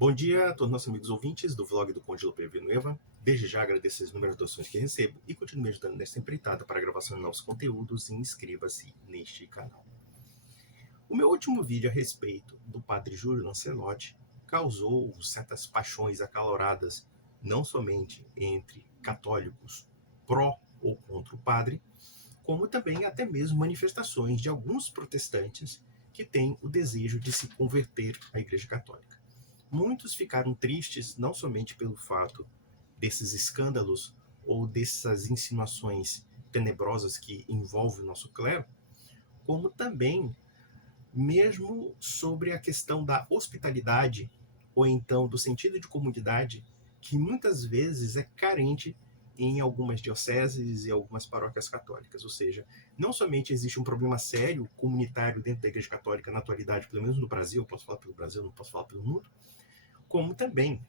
Bom dia a todos nossos amigos ouvintes do vlog do Conde Lopeira Villanueva. Desde já agradeço as inúmeras doações que recebo e continue me ajudando nesta empreitada para a gravação de novos conteúdos e inscreva-se neste canal. O meu último vídeo a respeito do padre Júlio Lancelotti causou certas paixões acaloradas, não somente entre católicos pró ou contra o padre, como também até mesmo manifestações de alguns protestantes que têm o desejo de se converter à Igreja Católica. Muitos ficaram tristes não somente pelo fato desses escândalos ou dessas insinuações tenebrosas que envolvem o nosso clero, como também mesmo sobre a questão da hospitalidade ou então do sentido de comunidade, que muitas vezes é carente em algumas dioceses e algumas paróquias católicas. Ou seja, não somente existe um problema sério comunitário dentro da Igreja Católica na atualidade, pelo menos no Brasil, eu posso falar pelo Brasil, não posso falar pelo mundo, como também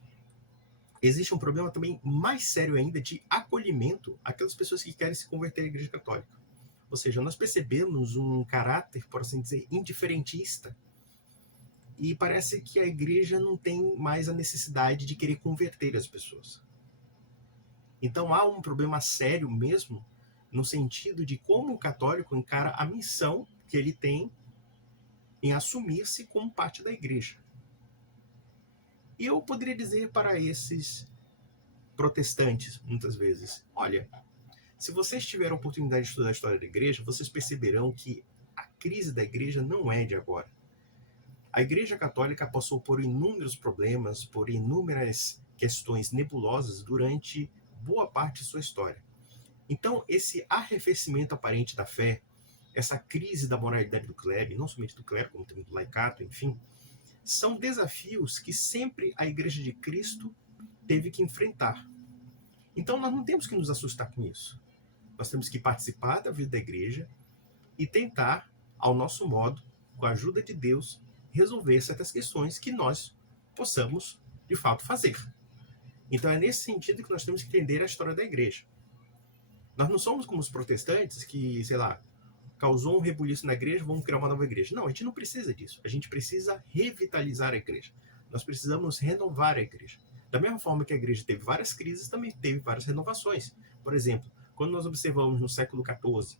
existe um problema também mais sério ainda de acolhimento àquelas pessoas que querem se converter à Igreja Católica. Ou seja, nós percebemos um caráter, por assim dizer, indiferentista, e parece que a igreja não tem mais a necessidade de querer converter as pessoas. Então há um problema sério mesmo, no sentido de como o católico encara a missão que ele tem em assumir-se como parte da igreja. E eu poderia dizer para esses protestantes, muitas vezes, olha, se vocês tiveram a oportunidade de estudar a história da igreja, vocês perceberão que a crise da igreja não é de agora. A Igreja Católica passou por inúmeros problemas, por inúmeras questões nebulosas durante boa parte de sua história. Então, esse arrefecimento aparente da fé, essa crise da moralidade do clero, não somente do clero, como também do laicato, enfim, são desafios que sempre a Igreja de Cristo teve que enfrentar. Então, nós não temos que nos assustar com isso. Nós temos que participar da vida da igreja e tentar, ao nosso modo, com a ajuda de Deus, resolver certas questões que nós possamos, de fato, fazer. Então é nesse sentido que nós temos que entender a história da igreja. Nós não somos como os protestantes que, sei lá, causou um rebuliço na igreja, vamos criar uma nova igreja. Não, a gente não precisa disso. A gente precisa revitalizar a igreja. Nós precisamos renovar a igreja. Da mesma forma que a igreja teve várias crises, também teve várias renovações. Por exemplo, quando nós observamos no século XIV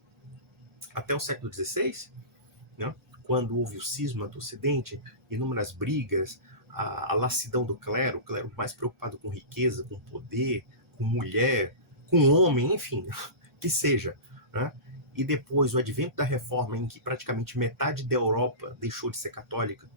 até o século XVI, né, quando houve o cisma do Ocidente, inúmeras brigas, a lassidão do clero, o clero mais preocupado com riqueza, com poder, com mulher, com homem, enfim, que seja. Né? E depois o advento da reforma, em que praticamente metade da Europa deixou de ser católica,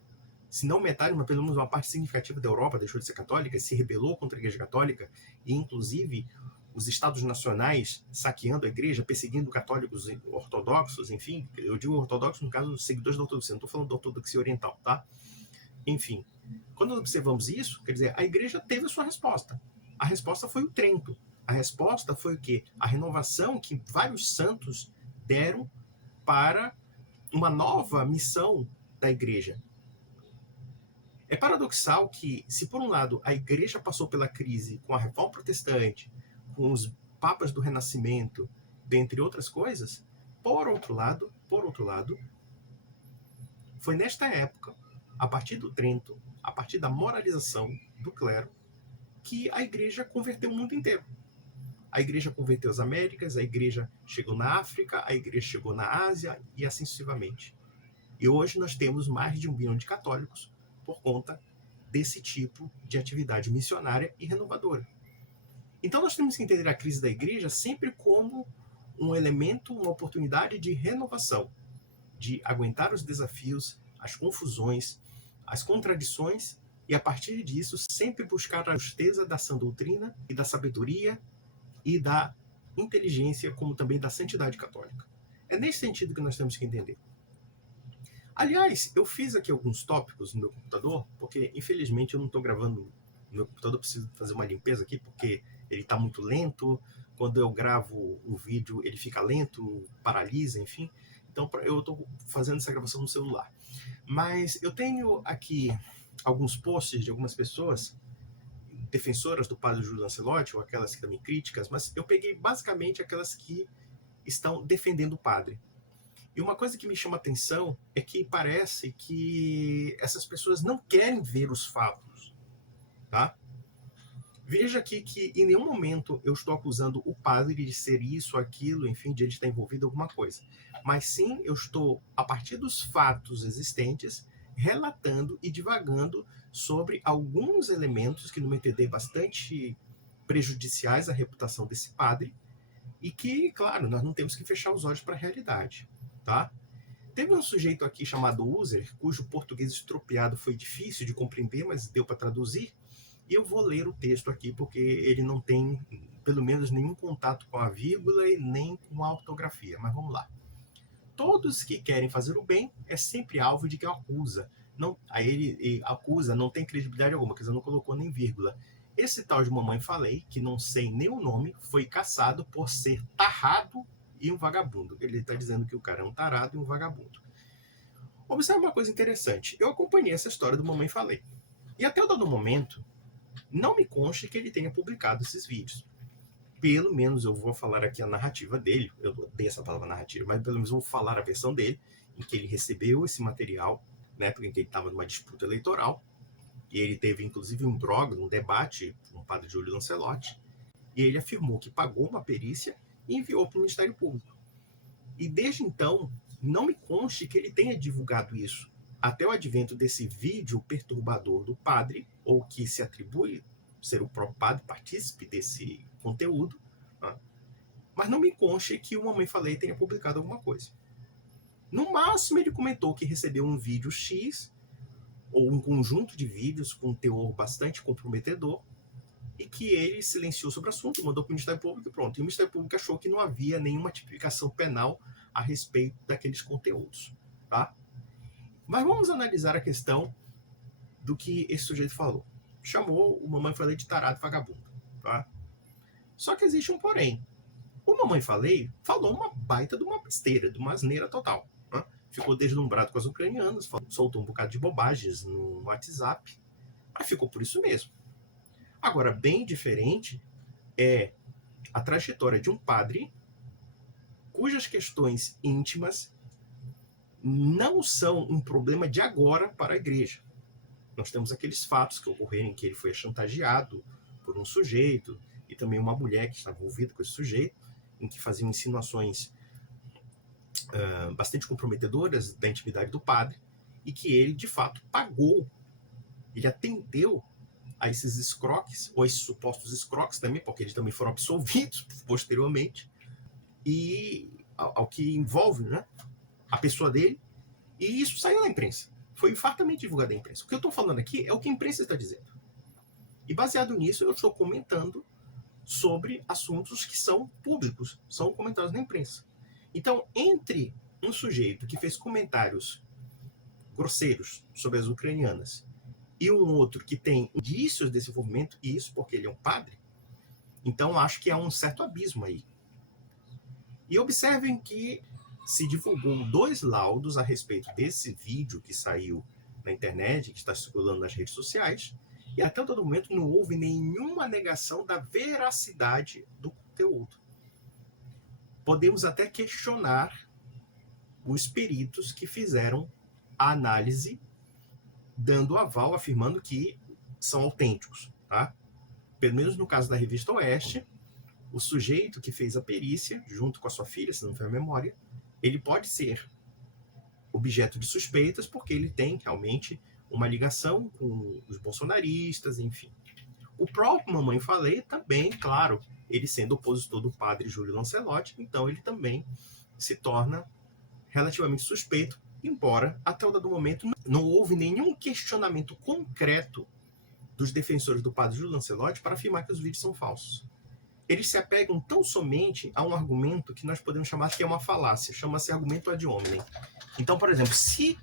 se não metade, mas pelo menos uma parte significativa da Europa deixou de ser católica, se rebelou contra a Igreja Católica, e inclusive os estados nacionais saqueando a igreja, perseguindo católicos ortodoxos, enfim, eu digo ortodoxos no caso dos seguidores da ortodoxia, não estou falando da ortodoxia oriental, tá? Enfim, quando nós observamos isso, quer dizer, a igreja teve a sua resposta. A resposta foi o Trento. A resposta foi o quê? A renovação que vários santos deram para uma nova missão da igreja. É paradoxal que, se por um lado a igreja passou pela crise com a reforma protestante, com os papas do Renascimento, dentre outras coisas, por outro lado, foi nesta época, a partir do Trento, a partir da moralização do clero, que a igreja converteu o mundo inteiro. A igreja converteu as Américas, a igreja chegou na África, a igreja chegou na Ásia e assim sucessivamente. E hoje nós temos mais de 1 bilhão de católicos por conta desse tipo de atividade missionária e renovadora. Então nós temos que entender a crise da igreja sempre como um elemento, uma oportunidade de renovação, de aguentar os desafios, as confusões, as contradições e, a partir disso, sempre buscar a justeza da sã doutrina e da sabedoria e da inteligência, como também da santidade católica. É nesse sentido que nós temos que entender. Aliás, eu fiz aqui alguns tópicos no meu computador, porque infelizmente eu não estou gravando no meu computador, preciso fazer uma limpeza aqui, porque ele está muito lento. Quando eu gravo o vídeo, ele fica lento, paralisa, enfim. Então eu estou fazendo essa gravação no celular. Mas eu tenho aqui alguns posts de algumas pessoas defensoras do padre Júlio Lancelotti, ou aquelas que também críticas, mas eu peguei basicamente aquelas que estão defendendo o padre. E uma coisa que me chama a atenção é que parece que essas pessoas não querem ver os fatos. tá? Veja aqui que em nenhum momento eu estou acusando o padre de ser isso, aquilo, enfim, de ele estar envolvido em alguma coisa. Mas sim, eu estou, a partir dos fatos existentes, relatando e divagando sobre alguns elementos que, no meu entender, bastante prejudiciais à reputação desse padre e que, claro, nós não temos que fechar os olhos para a realidade, tá? Teve um sujeito aqui chamado User, cujo português estropiado foi difícil de compreender, mas deu para traduzir. E eu vou ler o texto aqui, porque ele não tem, pelo menos, nenhum contato com a vírgula e nem com a ortografia. Mas vamos lá. Todos que querem fazer o bem é sempre alvo de quem acusa. Não, aí ele acusa, não tem credibilidade alguma, quer dizer, não colocou nem vírgula. Esse tal de Mamãe Falei, que não sei nem o nome, foi caçado por ser tarrado e um vagabundo. Ele está dizendo que o cara é um tarado e um vagabundo. Observe uma coisa interessante. Eu acompanhei essa história do Mamãe Falei. E até o dado momento, não me consta que ele tenha publicado esses vídeos. Pelo menos eu vou falar aqui a narrativa dele. Eu odeio essa palavra narrativa, mas pelo menos eu vou falar a versão dele, em que ele recebeu esse material, né, porque ele estava numa disputa eleitoral. E ele teve, inclusive, um debate com o padre Júlio Lancelotti. E ele afirmou que pagou uma perícia e enviou para o Ministério Público. E desde então, não me conste que ele tenha divulgado isso. Até o advento desse vídeo perturbador do padre, ou que se atribui ser o próprio padre partícipe desse conteúdo, tá? Mas não me conste que o Mamãe Falei tenha publicado alguma coisa. No máximo, ele comentou que recebeu um vídeo X, ou um conjunto de vídeos com um teor bastante comprometedor, e que ele silenciou sobre o assunto, mandou para o Ministério Público e pronto. E o Ministério Público achou que não havia nenhuma tipificação penal a respeito daqueles conteúdos, tá? Mas vamos analisar a questão do que esse sujeito falou. Chamou o Mamãe Falei de tarado vagabundo, tá? Só que existe um porém. O Mamãe Falei falou uma baita de uma besteira, de uma asneira total. Tá? Ficou deslumbrado com as ucranianas, soltou um bocado de bobagens no WhatsApp, mas ficou por isso mesmo. Agora, bem diferente é a trajetória de um padre cujas questões íntimas não são um problema de agora para a igreja. Nós temos aqueles fatos que ocorreram em que ele foi chantageado por um sujeito e também uma mulher que estava envolvida com esse sujeito, em que faziam insinuações bastante comprometedoras da intimidade do padre, e que ele, de fato, pagou, ele atendeu a esses escroques, ou a esses supostos escroques também, porque eles também foram absolvidos posteriormente, e ao que envolve, né, a pessoa dele, e isso saiu na imprensa. Foi fartamente divulgado na imprensa. O que eu estou falando aqui é o que a imprensa está dizendo. E baseado nisso, eu estou comentando sobre assuntos que são públicos, são comentados na imprensa. Então, entre um sujeito que fez comentários grosseiros sobre as ucranianas e um outro que tem indícios desse envolvimento, e isso porque ele é um padre, então acho que há um certo abismo aí. E observem que se divulgou 2 laudos a respeito desse vídeo que saiu na internet, que está circulando nas redes sociais, e até todo momento não houve nenhuma negação da veracidade do conteúdo. Podemos até questionar os peritos que fizeram a análise, dando aval, afirmando que são autênticos, tá? Pelo menos no caso da Revista Oeste, o sujeito que fez a perícia, junto com a sua filha, se não me falha a memória, ele pode ser objeto de suspeitas porque ele tem realmente uma ligação com os bolsonaristas, enfim. O próprio Mamãe Falei também, claro, ele sendo opositor do padre Júlio Lancelotti, então ele também se torna relativamente suspeito, embora até o dado momento não houve nenhum questionamento concreto dos defensores do padre Júlio Lancelotti para afirmar que os vídeos são falsos. Eles se apegam tão somente a um argumento que nós podemos chamar que é uma falácia, chama-se argumento ad hominem. Então, por exemplo, se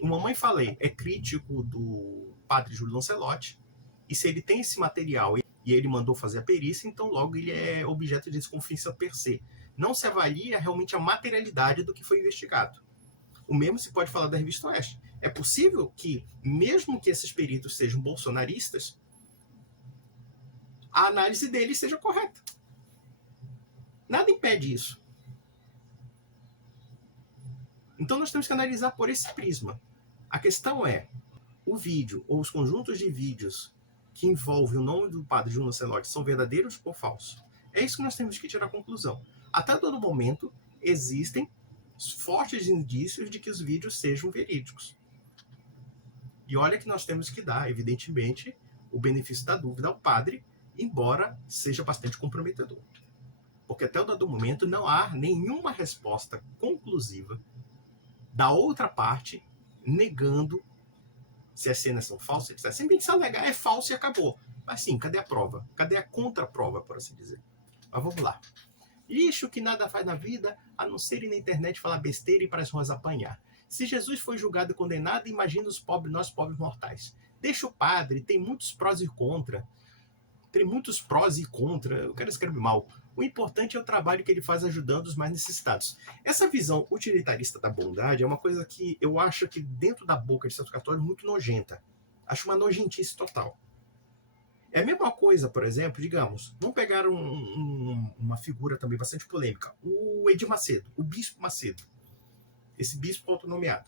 o Mamãe Falei é crítico do padre Júlio Lancelotti, e se ele tem esse material e ele mandou fazer a perícia, então logo ele é objeto de desconfiança per se. Não se avalia realmente a materialidade do que foi investigado. O mesmo se pode falar da Revista Oeste. É possível que, mesmo que esses peritos sejam bolsonaristas, a análise deles seja correta. Nada impede isso. Então nós temos que analisar por esse prisma. A questão é, o vídeo ou os conjuntos de vídeos que envolvem o nome do padre Júlio Lancelotti são verdadeiros ou falsos? É isso que nós temos que tirar a conclusão. Até todo momento, existem fortes indícios de que os vídeos sejam verídicos. E olha que nós temos que dar, evidentemente, o benefício da dúvida ao padre, embora seja bastante comprometedor. Porque até o dado momento não há nenhuma resposta conclusiva da outra parte negando se as cenas são falsas, etc. Simplesmente se alegar é falso e acabou. Mas sim, cadê a prova? Cadê a contraprova, por assim dizer? Mas vamos lá. Lixo que nada faz na vida, a não ser ir na internet falar besteira e para as ruas apanhar. Se Jesus foi julgado e condenado, imagina os pobres, nós pobres mortais. Deixa o padre, tem muitos prós e contra. Tem muitos prós e contra. Eu quero escrever mal. O importante é o trabalho que ele faz ajudando os mais necessitados. Essa visão utilitarista da bondade é uma coisa que eu acho que dentro da boca de Santo Católico muito nojenta. Acho uma nojentice total. É a mesma coisa, por exemplo, digamos, vamos pegar uma figura também bastante polêmica, o Edir Macedo, o Bispo Macedo, esse bispo autonomeado.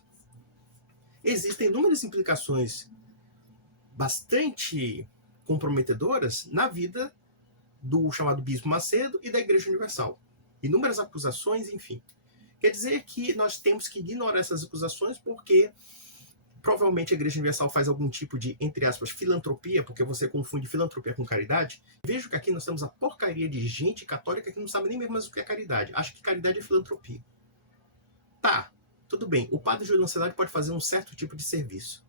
Existem inúmeras implicações bastante comprometedoras na vida do chamado Bispo Macedo e da Igreja Universal. Inúmeras acusações, enfim. Quer dizer que nós temos que ignorar essas acusações porque provavelmente a Igreja Universal faz algum tipo de, entre aspas, filantropia, porque você confunde filantropia com caridade. Vejo que aqui nós temos a porcaria de gente católica que não sabe nem mesmo mais o que é caridade. Acha que caridade é filantropia. Tá, tudo bem. O padre Júlio Lancelotti pode fazer um certo tipo de serviço.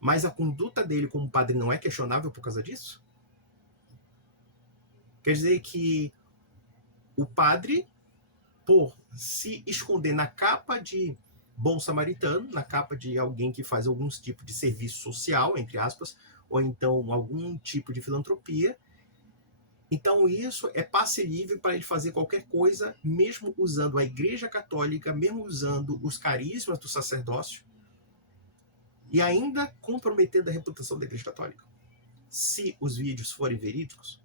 Mas a conduta dele como padre não é questionável por causa disso? Quer dizer que o padre, por se esconder na capa de bom samaritano, na capa de alguém que faz algum tipo de serviço social, entre aspas, ou então algum tipo de filantropia, então isso é passe livre para ele fazer qualquer coisa, mesmo usando a Igreja Católica, mesmo usando os carismas do sacerdócio, e ainda comprometendo a reputação da Igreja Católica, se os vídeos forem verídicos.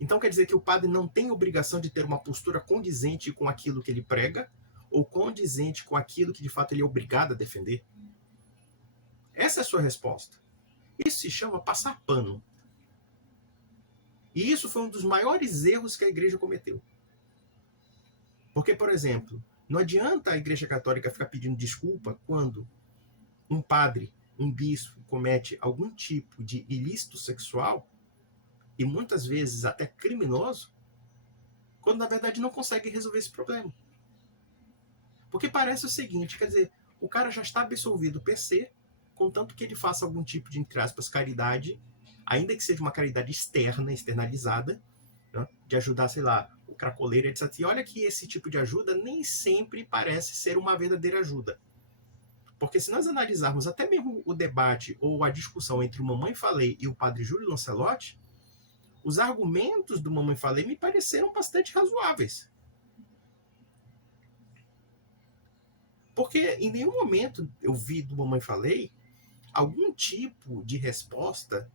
Então quer dizer que o padre não tem obrigação de ter uma postura condizente com aquilo que ele prega, ou condizente com aquilo que de fato ele é obrigado a defender? Essa é a sua resposta. Isso se chama passar pano. E isso foi um dos maiores erros que a Igreja cometeu. Porque, por exemplo, não adianta a Igreja Católica ficar pedindo desculpa quando um padre, um bispo, comete algum tipo de ilícito sexual, e muitas vezes até criminoso, quando na verdade não consegue resolver esse problema. Porque parece o seguinte, quer dizer, o cara já está absolvido per se, contanto que ele faça algum tipo de, entre aspas, caridade, ainda que seja uma caridade externa, externalizada, né, de ajudar, sei lá, o cracoleiro, etc. E olha que esse tipo de ajuda nem sempre parece ser uma verdadeira ajuda. Porque se nós analisarmos até mesmo o debate ou a discussão entre o Mamãe Falei e o padre Júlio Lancelotti, os argumentos do Mamãe Falei me pareceram bastante razoáveis. Porque em nenhum momento eu vi do Mamãe Falei algum tipo de resposta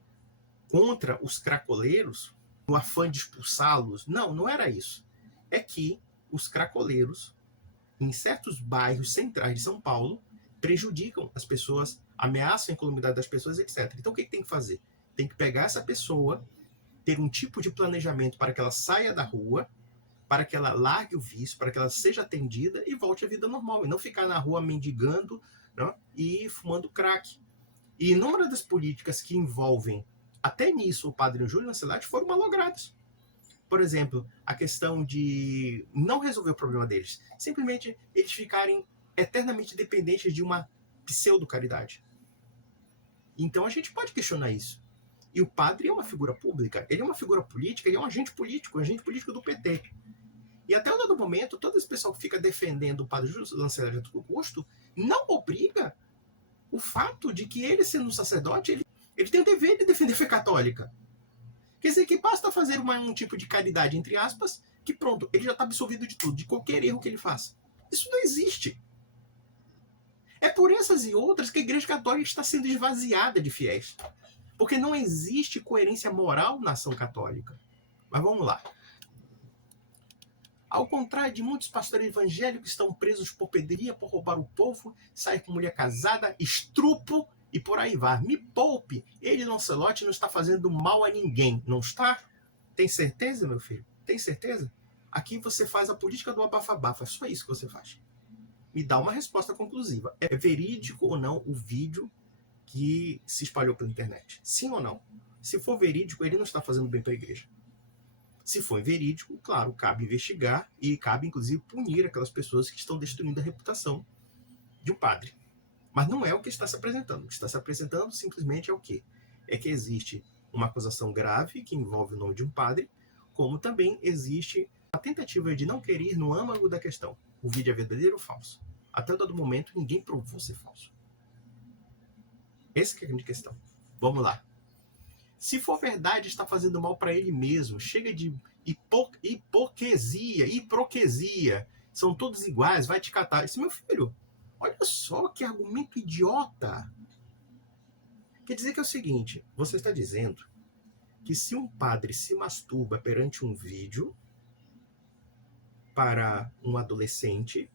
contra os cracoleiros, no afã de expulsá-los. Não, não era isso. É que os cracoleiros, em certos bairros centrais de São Paulo, prejudicam as pessoas, ameaçam a incolumidade das pessoas, etc. Então o que tem que fazer? Tem que pegar essa pessoa, ter um tipo de planejamento para que ela saia da rua, para que ela largue o vício, para que ela seja atendida e volte à vida normal, e não ficar na rua mendigando, né, e fumando crack. E inúmeras das políticas que envolvem, até nisso, o padre Júlio Lancelotti foram malogradas. Por exemplo, a questão de não resolver o problema deles, simplesmente eles ficarem eternamente dependentes de uma pseudo-caridade. Então a gente pode questionar isso. E o padre é uma figura pública, ele é uma figura política, ele é um agente político do PT. E até o dado momento, todo esse pessoal que fica defendendo o padre Júlio Lancelotti a todo custo não obriga o fato de que ele, sendo um sacerdote, ele tem o dever de defender a fé católica. Quer dizer que basta fazer um tipo de caridade, entre aspas, que pronto, ele já está absolvido de tudo, de qualquer erro que ele faça. Isso não existe. É por essas e outras que a Igreja Católica está sendo esvaziada de fiéis. Porque não existe coerência moral na ação católica. Mas vamos lá. Ao contrário de muitos pastores evangélicos que estão presos por pedreria, por roubar o povo, sair com mulher casada, estrupo e por aí vai. Me poupe. Ele, Lancelotti, não está fazendo mal a ninguém, não está? Tem certeza, meu filho? Tem certeza? Aqui você faz a política do abafa-abafa. É só isso que você faz. Me dá uma resposta conclusiva. É verídico ou não o vídeo que se espalhou pela internet? Sim ou não? Se for verídico, ele não está fazendo bem para a igreja. Se for verídico, claro, cabe investigar e cabe, inclusive, punir aquelas pessoas que estão destruindo a reputação de um padre. Mas não é o que está se apresentando. O que está se apresentando simplesmente é o quê? É que existe uma acusação grave que envolve o nome de um padre, como também existe a tentativa de não querer ir no âmago da questão. O vídeo é verdadeiro ou falso? Até dado momento, ninguém provou ser falso. Essa que é a grande questão. Vamos lá. Se for verdade, está fazendo mal para ele mesmo. Chega de hipocrisia. São todos iguais, vai te catar. Esse meu filho, olha só que argumento idiota. Quer dizer que é o seguinte, você está dizendo que se um padre se masturba perante um vídeo para um adolescente,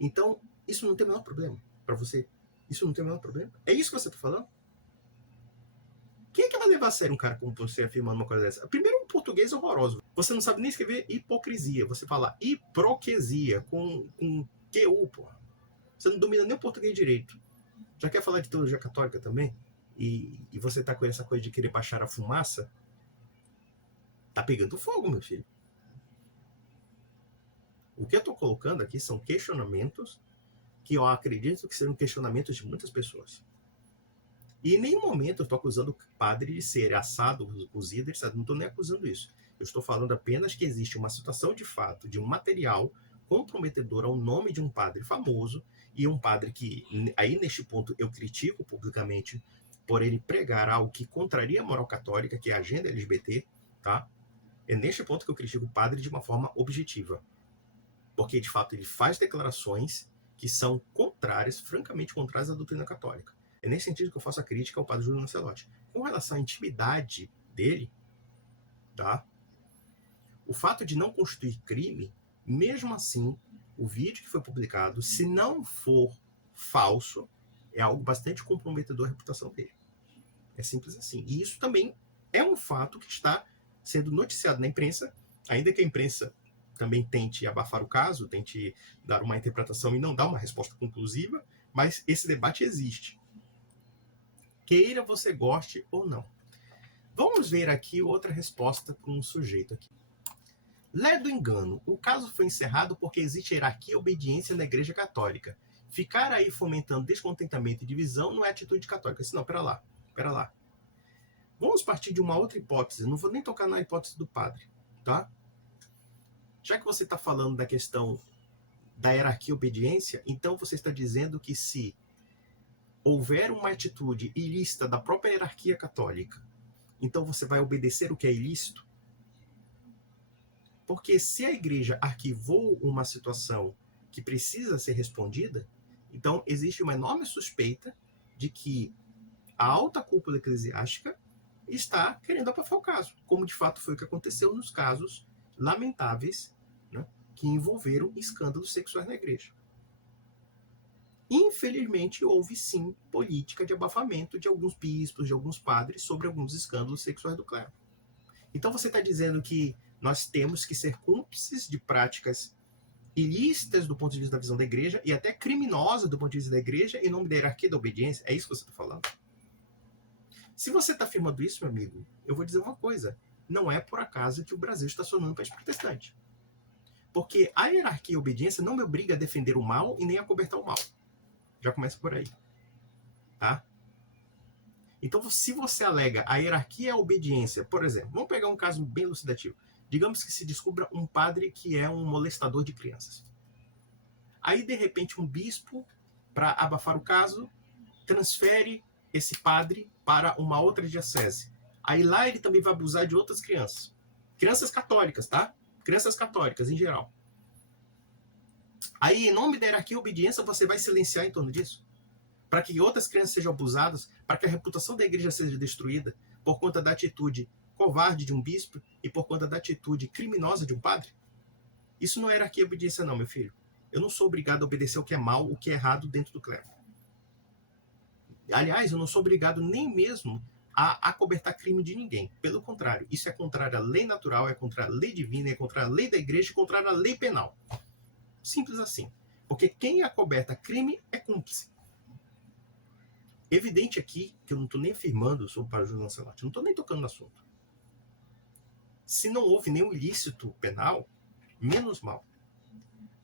então isso não tem o menor problema para você? Isso não tem o menor problema? É isso que você está falando? Quem é que vai levar a sério um cara como você afirmando uma coisa dessa? Primeiro, um português horroroso. Você não sabe nem escrever hipocrisia. Você fala hiproquesia com QU, porra. Você não domina nem o português direito. Já quer falar de teologia católica também? E você tá com essa coisa de querer baixar a fumaça? Tá pegando fogo, meu filho. O que eu tô colocando aqui são questionamentos que eu acredito que sejam questionamentos de muitas pessoas. E em nenhum momento eu estou acusando o padre de ser assado, cozido, etc. Não estou nem acusando isso. Eu estou falando apenas que existe uma situação de fato, de um material comprometedor ao nome de um padre famoso, e um padre que, aí neste ponto, eu critico publicamente por ele pregar algo que contraria a moral católica, que é a agenda LGBT, tá? É neste ponto que eu critico o padre de uma forma objetiva. Porque, de fato, ele faz declarações que são contrárias, francamente contrárias à doutrina católica. É nesse sentido que eu faço a crítica ao padre Júlio Lancelotti. Com relação à intimidade dele, tá? O fato de não constituir crime, mesmo assim, o vídeo que foi publicado, se não for falso, é algo bastante comprometedor à reputação dele. É simples assim. E isso também é um fato que está sendo noticiado na imprensa, ainda que a imprensa também tente abafar o caso, tente dar uma interpretação e não dar uma resposta conclusiva, mas esse debate existe. Queira você goste ou não. Vamos ver aqui outra resposta para um sujeito aqui. Lé do engano. O caso foi encerrado porque existe hierarquia e obediência na Igreja Católica. Ficar aí fomentando descontentamento e divisão não é atitude católica. Não, pera lá. Vamos partir de uma outra hipótese. Não vou nem tocar na hipótese do padre, tá? Já que você está falando da questão da hierarquia e obediência, então você está dizendo que se houver uma atitude ilícita da própria hierarquia católica, então você vai obedecer o que é ilícito? Porque se a igreja arquivou uma situação que precisa ser respondida, então existe uma enorme suspeita de que a alta cúpula eclesiástica está querendo abafar o caso, como de fato foi o que aconteceu nos casos lamentáveis, né, que envolveram escândalos sexuais na igreja. Infelizmente, houve sim política de abafamento de alguns bispos, de alguns padres, sobre alguns escândalos sexuais do clero. Então você está dizendo que nós temos que ser cúmplices de práticas ilícitas do ponto de vista da visão da igreja e até criminosas do ponto de vista da igreja em nome da hierarquia da obediência? É isso que você está falando? Se você está afirmando isso, meu amigo, eu vou dizer uma coisa. Não é por acaso que o Brasil está se tornando um país protestante. Porque a hierarquia e a obediência não me obriga a defender o mal e nem a cobertar o mal. Já começa por aí. Tá? Então, se você alega a hierarquia e a obediência, por exemplo, vamos pegar um caso bem elucidativo. Digamos que se descubra um padre que é um molestador de crianças. Aí, de repente, um bispo, para abafar o caso, transfere esse padre para uma outra diocese. Aí lá ele também vai abusar de outras crianças. Crianças católicas, tá? Crianças católicas, em geral. Aí, em nome da hierarquia e obediência, você vai silenciar em torno disso? Para que outras crianças sejam abusadas, para que a reputação da igreja seja destruída por conta da atitude covarde de um bispo e por conta da atitude criminosa de um padre? Isso não é hierarquia e obediência não, meu filho. Eu não sou obrigado a obedecer o que é mal, o que é errado dentro do clero. Aliás, eu não sou obrigado nem mesmo a acobertar crime de ninguém. Pelo contrário, isso é contrário à lei natural, é contra a lei divina, é contra a lei da igreja, é contra a lei penal. Simples assim. Porque quem acoberta crime é cúmplice. Evidente aqui que eu não estou nem afirmando sobre o padre Júlio Lancelotti, não estou nem tocando no assunto. Se não houve nenhum ilícito penal, menos mal.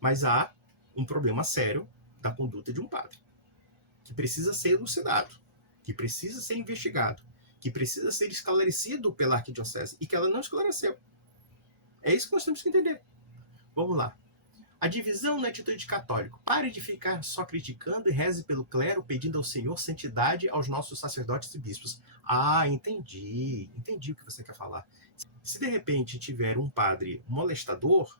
Mas há um problema sério da conduta de um padre, que precisa ser elucidado, que precisa ser investigado, que precisa ser esclarecido pela arquidiocese e que ela não esclareceu. É isso que nós temos que entender. Vamos lá. A divisão na atitude católica. Pare de ficar só criticando e reze pelo clero, pedindo ao Senhor santidade aos nossos sacerdotes e bispos. Ah, entendi o que você quer falar. Se de repente tiver um padre molestador,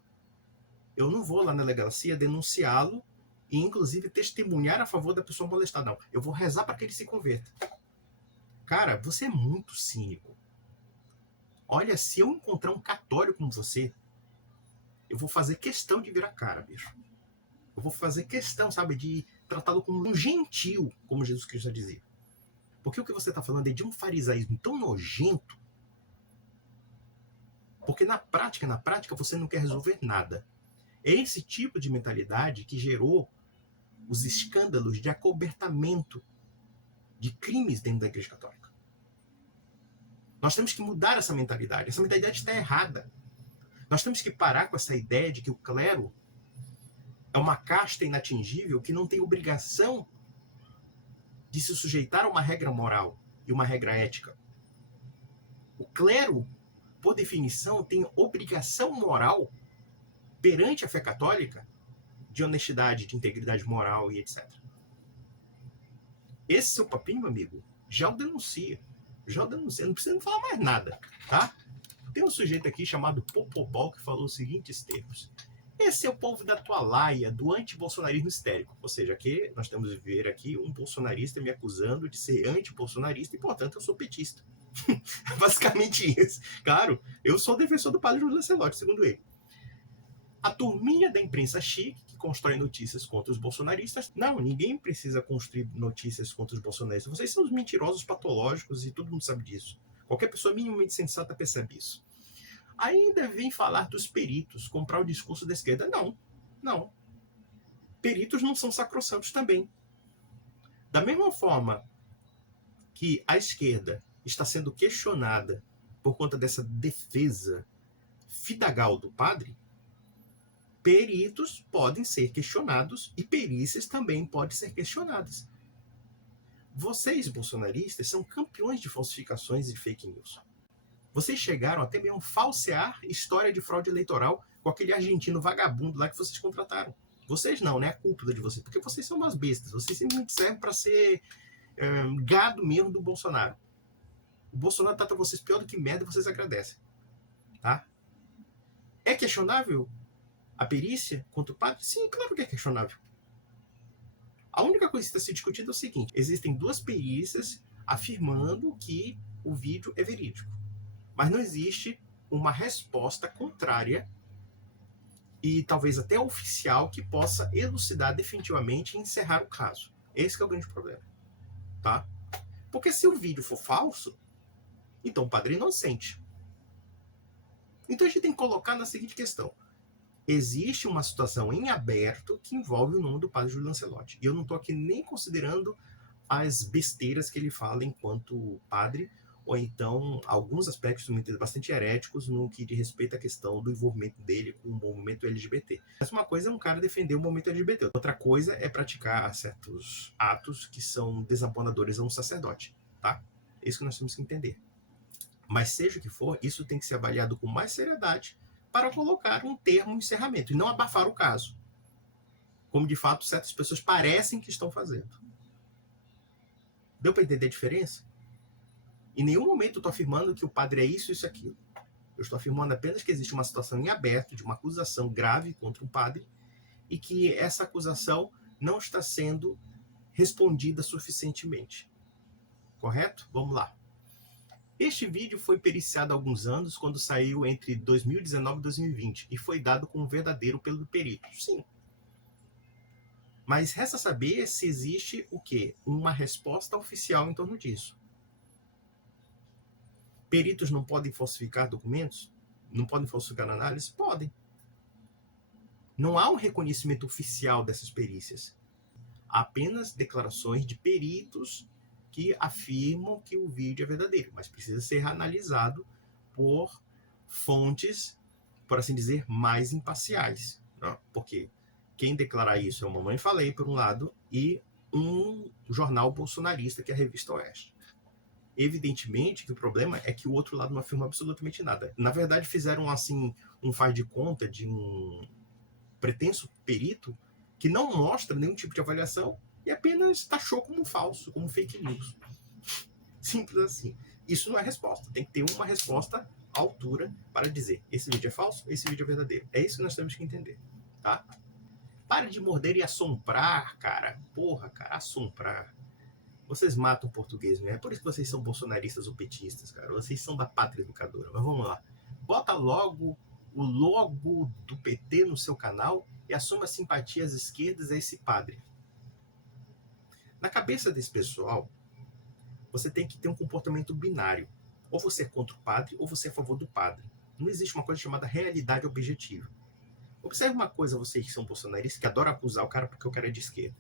eu não vou lá na delegacia denunciá-lo e inclusive testemunhar a favor da pessoa molestada. Não, eu vou rezar para que ele se converta. Cara, você é muito cínico. Olha, se eu encontrar um católico como você, eu vou fazer questão de virar cara, bicho. Eu vou fazer questão, sabe, de tratá-lo como um gentil, como Jesus Cristo já dizia. Porque o que você está falando é de um farisaísmo tão nojento, porque na prática, você não quer resolver nada. É esse tipo de mentalidade que gerou os escândalos de acobertamento de crimes dentro da Igreja Católica. Nós temos que mudar essa mentalidade. Essa mentalidade está errada. Nós temos que parar com essa ideia de que o clero é uma casta inatingível que não tem obrigação de se sujeitar a uma regra moral e uma regra ética. O clero, por definição, tem obrigação moral perante a fé católica de honestidade, de integridade moral e etc. Esse seu papinho, meu amigo, já o denuncia. Não precisa falar mais nada, tá? Tem um sujeito aqui chamado Popopol que falou os seguintes termos. Esse é o povo da toalaia, do anti-bolsonarismo histérico. Ou seja, que nós temos de ver aqui um bolsonarista me acusando de ser anti-bolsonarista e, portanto, eu sou petista. Basicamente isso. Claro, eu sou defensor do padre Júlio Lancelotti, segundo ele. A turminha da imprensa chique, que constrói notícias contra os bolsonaristas. Não, ninguém precisa construir notícias contra os bolsonaristas. Vocês são os mentirosos patológicos e todo mundo sabe disso. Qualquer pessoa minimamente sensata percebe isso. Ainda vem falar dos peritos, comprar o discurso da esquerda. Não. Peritos não são sacrossantos também. Da mesma forma que a esquerda está sendo questionada por conta dessa defesa fidagal do padre, peritos podem ser questionados e perícias também podem ser questionadas. Vocês, bolsonaristas, são campeões de falsificações e fake news. Vocês chegaram até mesmo a falsear história de fraude eleitoral com aquele argentino vagabundo lá que vocês contrataram. Vocês não, né? A cúpula de vocês. Porque vocês são umas bestas. Vocês simplesmente servem para ser gado mesmo do Bolsonaro. O Bolsonaro trata vocês pior do que merda e vocês agradecem. Tá? É questionável a perícia contra o padre? Sim, claro que é questionável. A única coisa que está se discutindo é o seguinte. Existem duas perícias afirmando que o vídeo é verídico. Mas não existe uma resposta contrária e talvez até oficial que possa elucidar definitivamente e encerrar o caso. Esse é o grande problema. Tá? Porque se o vídeo for falso, então o padre é inocente. Então a gente tem que colocar na seguinte questão. Existe uma situação em aberto que envolve o nome do padre Júlio Lancelotti. E eu não estou aqui nem considerando as besteiras que ele fala enquanto padre, ou então alguns aspectos bastante heréticos no que diz respeito à questão do envolvimento dele com o movimento LGBT. Mas uma coisa é um cara defender o movimento LGBT, outra coisa é praticar certos atos que são desabonadores a um sacerdote, tá? É isso que nós temos que entender. Mas seja o que for, isso tem que ser avaliado com mais seriedade para colocar um termo de encerramento e não abafar o caso, como de fato certas pessoas parecem que estão fazendo. Deu para entender a diferença? Em nenhum momento eu estou afirmando que o padre é isso e aquilo. Eu estou afirmando apenas que existe uma situação em aberto de uma acusação grave contra um padre e que essa acusação não está sendo respondida suficientemente. Correto? Vamos lá. Este vídeo foi periciado há alguns anos, quando saiu entre 2019 e 2020, e foi dado como verdadeiro pelo perito. Sim. Mas resta saber se existe o quê? Uma resposta oficial em torno disso. Peritos não podem falsificar documentos? Não podem falsificar análise? Podem. Não há um reconhecimento oficial dessas perícias. Há apenas declarações de peritos que afirmam que o vídeo é verdadeiro, mas precisa ser analisado por fontes, por assim dizer, mais imparciais. Né? Porque quem declarar isso é o Mamãe Falei, por um lado, e um jornal bolsonarista, que é a Revista Oeste. Evidentemente que o problema é que o outro lado não afirma absolutamente nada. Na verdade, fizeram assim um faz de conta de um pretenso perito que não mostra nenhum tipo de avaliação e apenas taxou como falso, como fake news. Simples assim. Isso não é resposta. Tem que ter uma resposta à altura para dizer esse vídeo é falso, esse vídeo é verdadeiro. É isso que nós temos que entender, tá? Pare de morder e assombrar, cara. Porra, cara, assombrar. Vocês matam o português, né? É por isso que vocês são bolsonaristas ou petistas, cara. Vocês são da pátria educadora. Mas vamos lá. Bota logo o logo do PT no seu canal e assuma simpatia às esquerdas a esse padre. Na cabeça desse pessoal, você tem que ter um comportamento binário. Ou você é contra o padre, ou você é a favor do padre. Não existe uma coisa chamada realidade objetiva. Observe uma coisa, vocês que são bolsonaristas, que adoram acusar o cara porque o cara é de esquerda.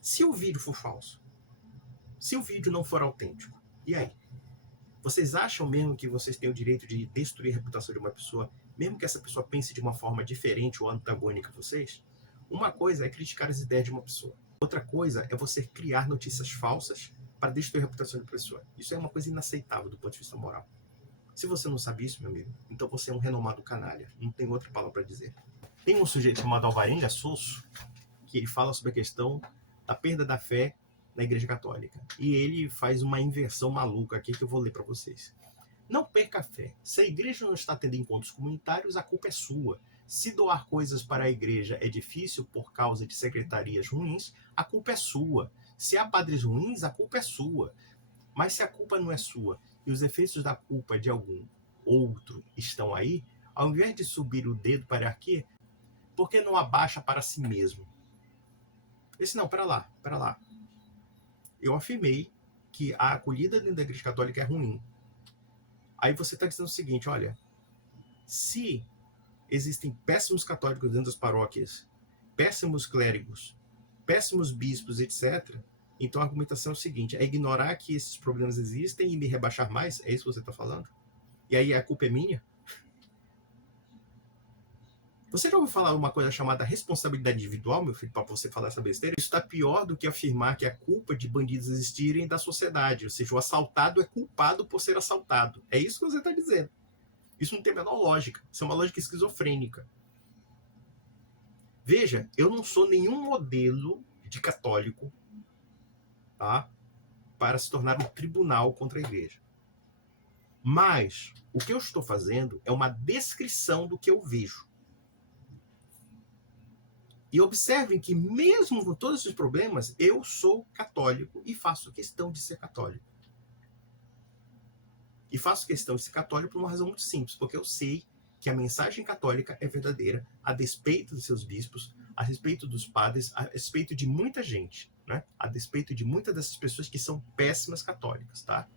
Se o vídeo for falso, se o vídeo não for autêntico, e aí? Vocês acham mesmo que vocês têm o direito de destruir a reputação de uma pessoa, mesmo que essa pessoa pense de uma forma diferente ou antagônica a vocês? Uma coisa é criticar as ideias de uma pessoa. Outra coisa é você criar notícias falsas para destruir a reputação de uma pessoa. Isso é uma coisa inaceitável do ponto de vista moral. Se você não sabe isso, meu amigo, então você é um renomado canalha. Não tem outra palavra para dizer. Tem um sujeito chamado Alvarenga Sosso, que ele fala sobre a questão da perda da fé na Igreja Católica. E ele faz uma inversão maluca aqui que eu vou ler para vocês. Não perca a fé. Se a igreja não está tendo encontros comunitários, a culpa é sua. Se doar coisas para a igreja é difícil por causa de secretarias ruins, a culpa é sua. Se há padres ruins, a culpa é sua. Mas se a culpa não é sua e os efeitos da culpa de algum outro estão aí, ao invés de subir o dedo para a hierarquia, por que não abaixa para si mesmo? Esse não, pera lá. Eu afirmei que a acolhida dentro da Igreja Católica é ruim. Aí você está dizendo o seguinte, olha, se existem péssimos católicos dentro das paróquias, péssimos clérigos, péssimos bispos, etc., então a argumentação é o seguinte, é ignorar que esses problemas existem e me rebaixar mais? É isso que você está falando? E aí a culpa é minha? Você já ouviu falar uma coisa chamada responsabilidade individual, meu filho, para você falar essa besteira? Isso está pior do que afirmar que a culpa de bandidos existirem da sociedade. Ou seja, o assaltado é culpado por ser assaltado. É isso que você está dizendo. Isso não tem a menor lógica. Isso é uma lógica esquizofrênica. Veja, eu não sou nenhum modelo de católico, tá, para se tornar um tribunal contra a igreja. Mas o que eu estou fazendo é uma descrição do que eu vejo. E observem que, mesmo com todos esses problemas, eu sou católico e faço questão de ser católico. E faço questão de ser católico por uma razão muito simples, porque eu sei que a mensagem católica é verdadeira, a despeito dos seus bispos, a respeito dos padres, a respeito de muita gente, né? A despeito de muitas dessas pessoas que são péssimas católicas, tá?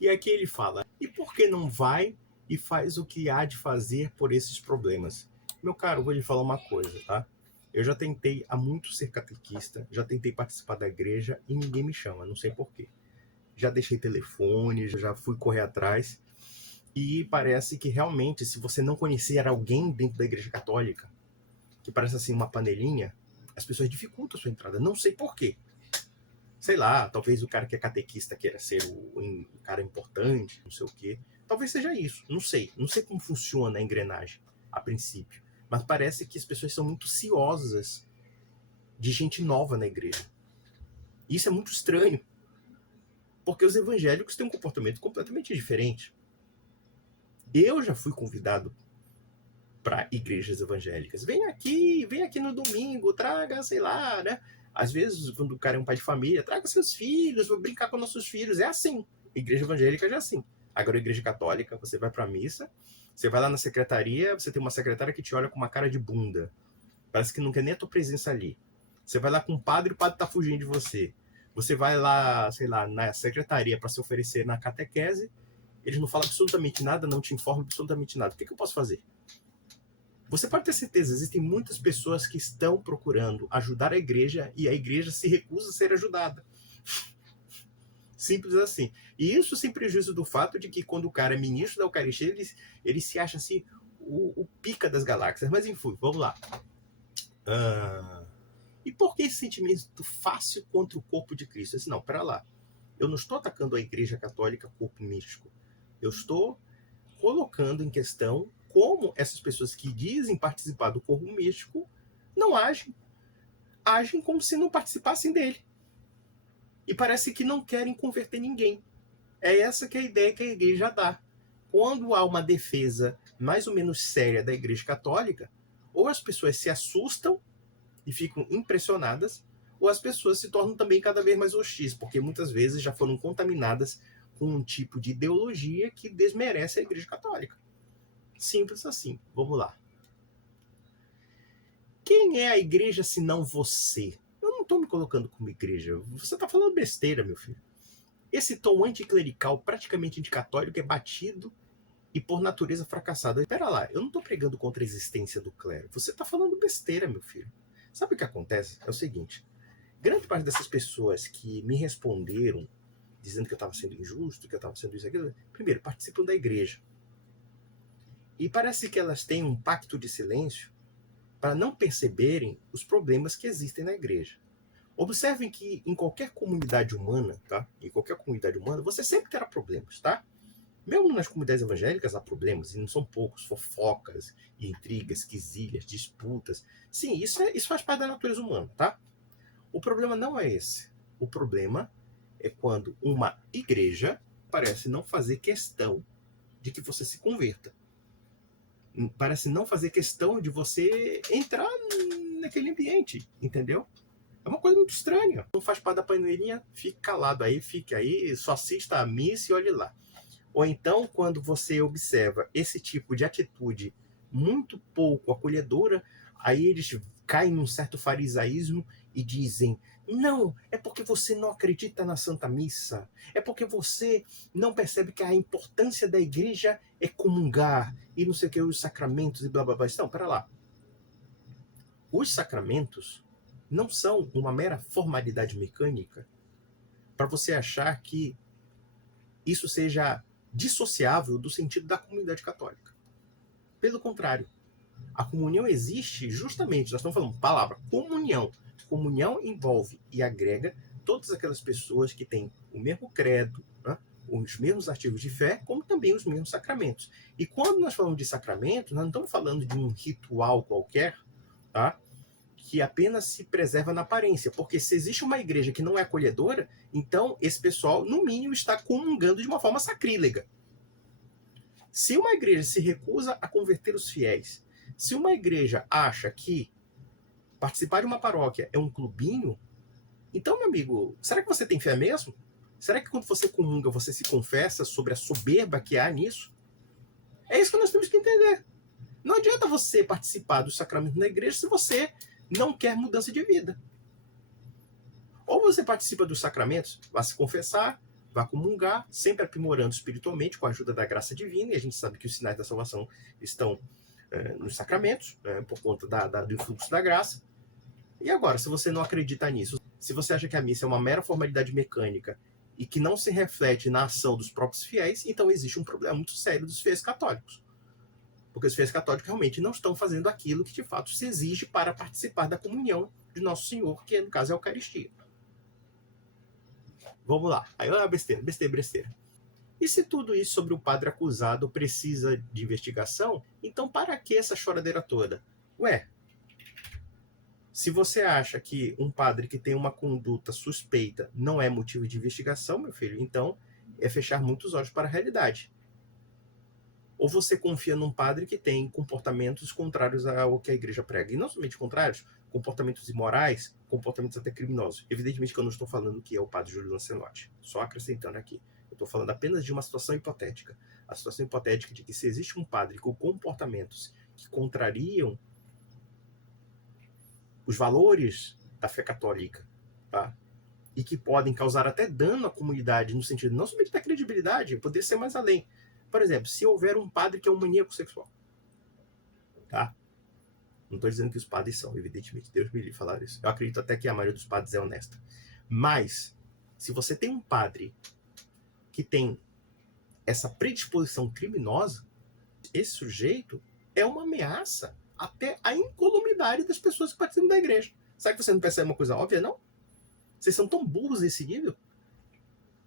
E aqui ele fala, e por que não vai e faz o que há de fazer por esses problemas? Meu caro, vou lhe falar uma coisa, tá? Eu já tentei há muito ser catequista, já tentei participar da igreja e ninguém me chama, não sei porquê. Já deixei telefone, já fui correr atrás. E parece que realmente, se você não conhecer alguém dentro da igreja católica, que parece assim uma panelinha, as pessoas dificultam a sua entrada. Não sei porquê. Sei lá, talvez o cara que é catequista queira ser o cara importante, não sei o quê. Talvez seja isso, não sei. Não sei como funciona a engrenagem, a princípio. Mas parece que as pessoas são muito ciosas de gente nova na igreja. E isso é muito estranho. Porque os evangélicos têm um comportamento completamente diferente. Eu já fui convidado para igrejas evangélicas. Vem aqui no domingo, traga, sei lá, né? Às vezes, quando o cara é um pai de família, traga seus filhos, vou brincar com nossos filhos. É assim. Igreja evangélica já é assim. Agora, a igreja católica, você vai pra missa, você vai lá na secretaria, você tem uma secretária que te olha com uma cara de bunda. Parece que não quer nem a tua presença ali. Você vai lá com o padre tá fugindo de você. Você vai lá, sei lá, na secretaria para se oferecer na catequese, eles não falam absolutamente nada, não te informam absolutamente nada. O que eu posso fazer? Você pode ter certeza, existem muitas pessoas que estão procurando ajudar a igreja e a igreja se recusa a ser ajudada. Simples assim. E isso sem prejuízo do fato de que quando o cara é ministro da Eucaristia, ele se acha assim o pica das galáxias. Mas enfim, vamos lá. E por que esse sentimento fácil contra o corpo de Cristo? Assim, não, pera lá. Eu não estou atacando a Igreja Católica corpo místico. Eu estou colocando em questão como essas pessoas que dizem participar do corpo místico não agem. Agem como se não participassem dele. E parece que não querem converter ninguém. É essa que é a ideia que a igreja dá. Quando há uma defesa mais ou menos séria da Igreja Católica, ou as pessoas se assustam e ficam impressionadas, ou as pessoas se tornam também cada vez mais hostis, porque muitas vezes já foram contaminadas com um tipo de ideologia que desmerece a Igreja Católica. Simples assim. Vamos lá. Quem é a igreja se não você? Eu não estou me colocando como igreja. Você está falando besteira, meu filho. Esse tom anticlerical, praticamente anticatólico, é batido e por natureza fracassado. Espera lá, eu não estou pregando contra a existência do clero. Você está falando besteira, meu filho. Sabe o que acontece? É o seguinte. Grande parte dessas pessoas que me responderam dizendo que eu estava sendo injusto, que eu estava sendo isso e aquilo, primeiro, participam da igreja. E parece que elas têm um pacto de silêncio para não perceberem os problemas que existem na igreja. Observem que em qualquer comunidade humana, tá? Em qualquer comunidade humana, você sempre terá problemas, tá? Mesmo nas comunidades evangélicas há problemas, e não são poucos, fofocas, intrigas, quesilhas, disputas. Sim, isso faz parte da natureza humana, tá? O problema não é esse. O problema é quando uma igreja parece não fazer questão de que você se converta. Parece não fazer questão de você entrar naquele ambiente, entendeu? É uma coisa muito estranha. Não faz parte da panelinha, fique calado aí, fique aí, só assista a missa e olhe lá. Ou então, quando você observa esse tipo de atitude muito pouco acolhedora, aí eles caem num certo farisaísmo e dizem: não, é porque você não acredita na Santa Missa, é porque você não percebe que a importância da igreja é comungar e não sei o que, os sacramentos e blá blá blá. Não, pera lá. Os sacramentos não são uma mera formalidade mecânica para você achar que isso seja dissociável do sentido da comunidade católica. Pelo contrário, a comunhão existe justamente, nós estamos falando palavra, comunhão. Comunhão envolve e agrega todas aquelas pessoas que têm o mesmo credo, né, os mesmos artigos de fé, como também os mesmos sacramentos. E quando nós falamos de sacramentos, nós não estamos falando de um ritual qualquer, tá? Que apenas se preserva na aparência, porque se existe uma igreja que não é acolhedora, então esse pessoal, no mínimo, está comungando de uma forma sacrílega. Se uma igreja se recusa a converter os fiéis, se uma igreja acha que participar de uma paróquia é um clubinho, então, meu amigo, será que você tem fé mesmo? Será que quando você comunga, você se confessa sobre a soberba que há nisso? É isso que nós temos que entender. Não adianta você participar do sacramento na igreja se você não quer mudança de vida. Ou você participa dos sacramentos, vai se confessar, vai comungar, sempre aprimorando espiritualmente com a ajuda da graça divina, e a gente sabe que os sinais da salvação estão nos sacramentos, por conta do influxo da graça. E agora, se você não acredita nisso, se você acha que a missa é uma mera formalidade mecânica e que não se reflete na ação dos próprios fiéis, então existe um problema muito sério dos fiéis católicos. Porque os fiéis católicos realmente não estão fazendo aquilo que de fato se exige para participar da comunhão de Nosso Senhor, que no caso é a Eucaristia. Vamos lá. Aí, besteira. E se tudo isso sobre o padre acusado precisa de investigação, então para que essa choradeira toda? Ué, se você acha que um padre que tem uma conduta suspeita não é motivo de investigação, meu filho, então é fechar muitos olhos para a realidade. Ou você confia num padre que tem comportamentos contrários ao que a igreja prega. E não somente contrários, comportamentos imorais, comportamentos até criminosos. Evidentemente que eu não estou falando que é o padre Júlio Lancelotti. Só acrescentando aqui. Eu estou falando apenas de uma situação hipotética. A situação hipotética de que se existe um padre com comportamentos que contrariam os valores da fé católica, tá? E que podem causar até dano à comunidade, no sentido não somente da credibilidade, poder ser mais além. Por exemplo, se houver um padre que é um maníaco sexual, tá? Não estou dizendo que os padres são, evidentemente, Deus me livre falar isso. Eu acredito até que a maioria dos padres é honesta. Mas, se você tem um padre que tem essa predisposição criminosa, esse sujeito é uma ameaça até a incolumidade das pessoas que participam da igreja. Sabe que você não percebe uma coisa óbvia, não? Vocês são tão burros nesse nível?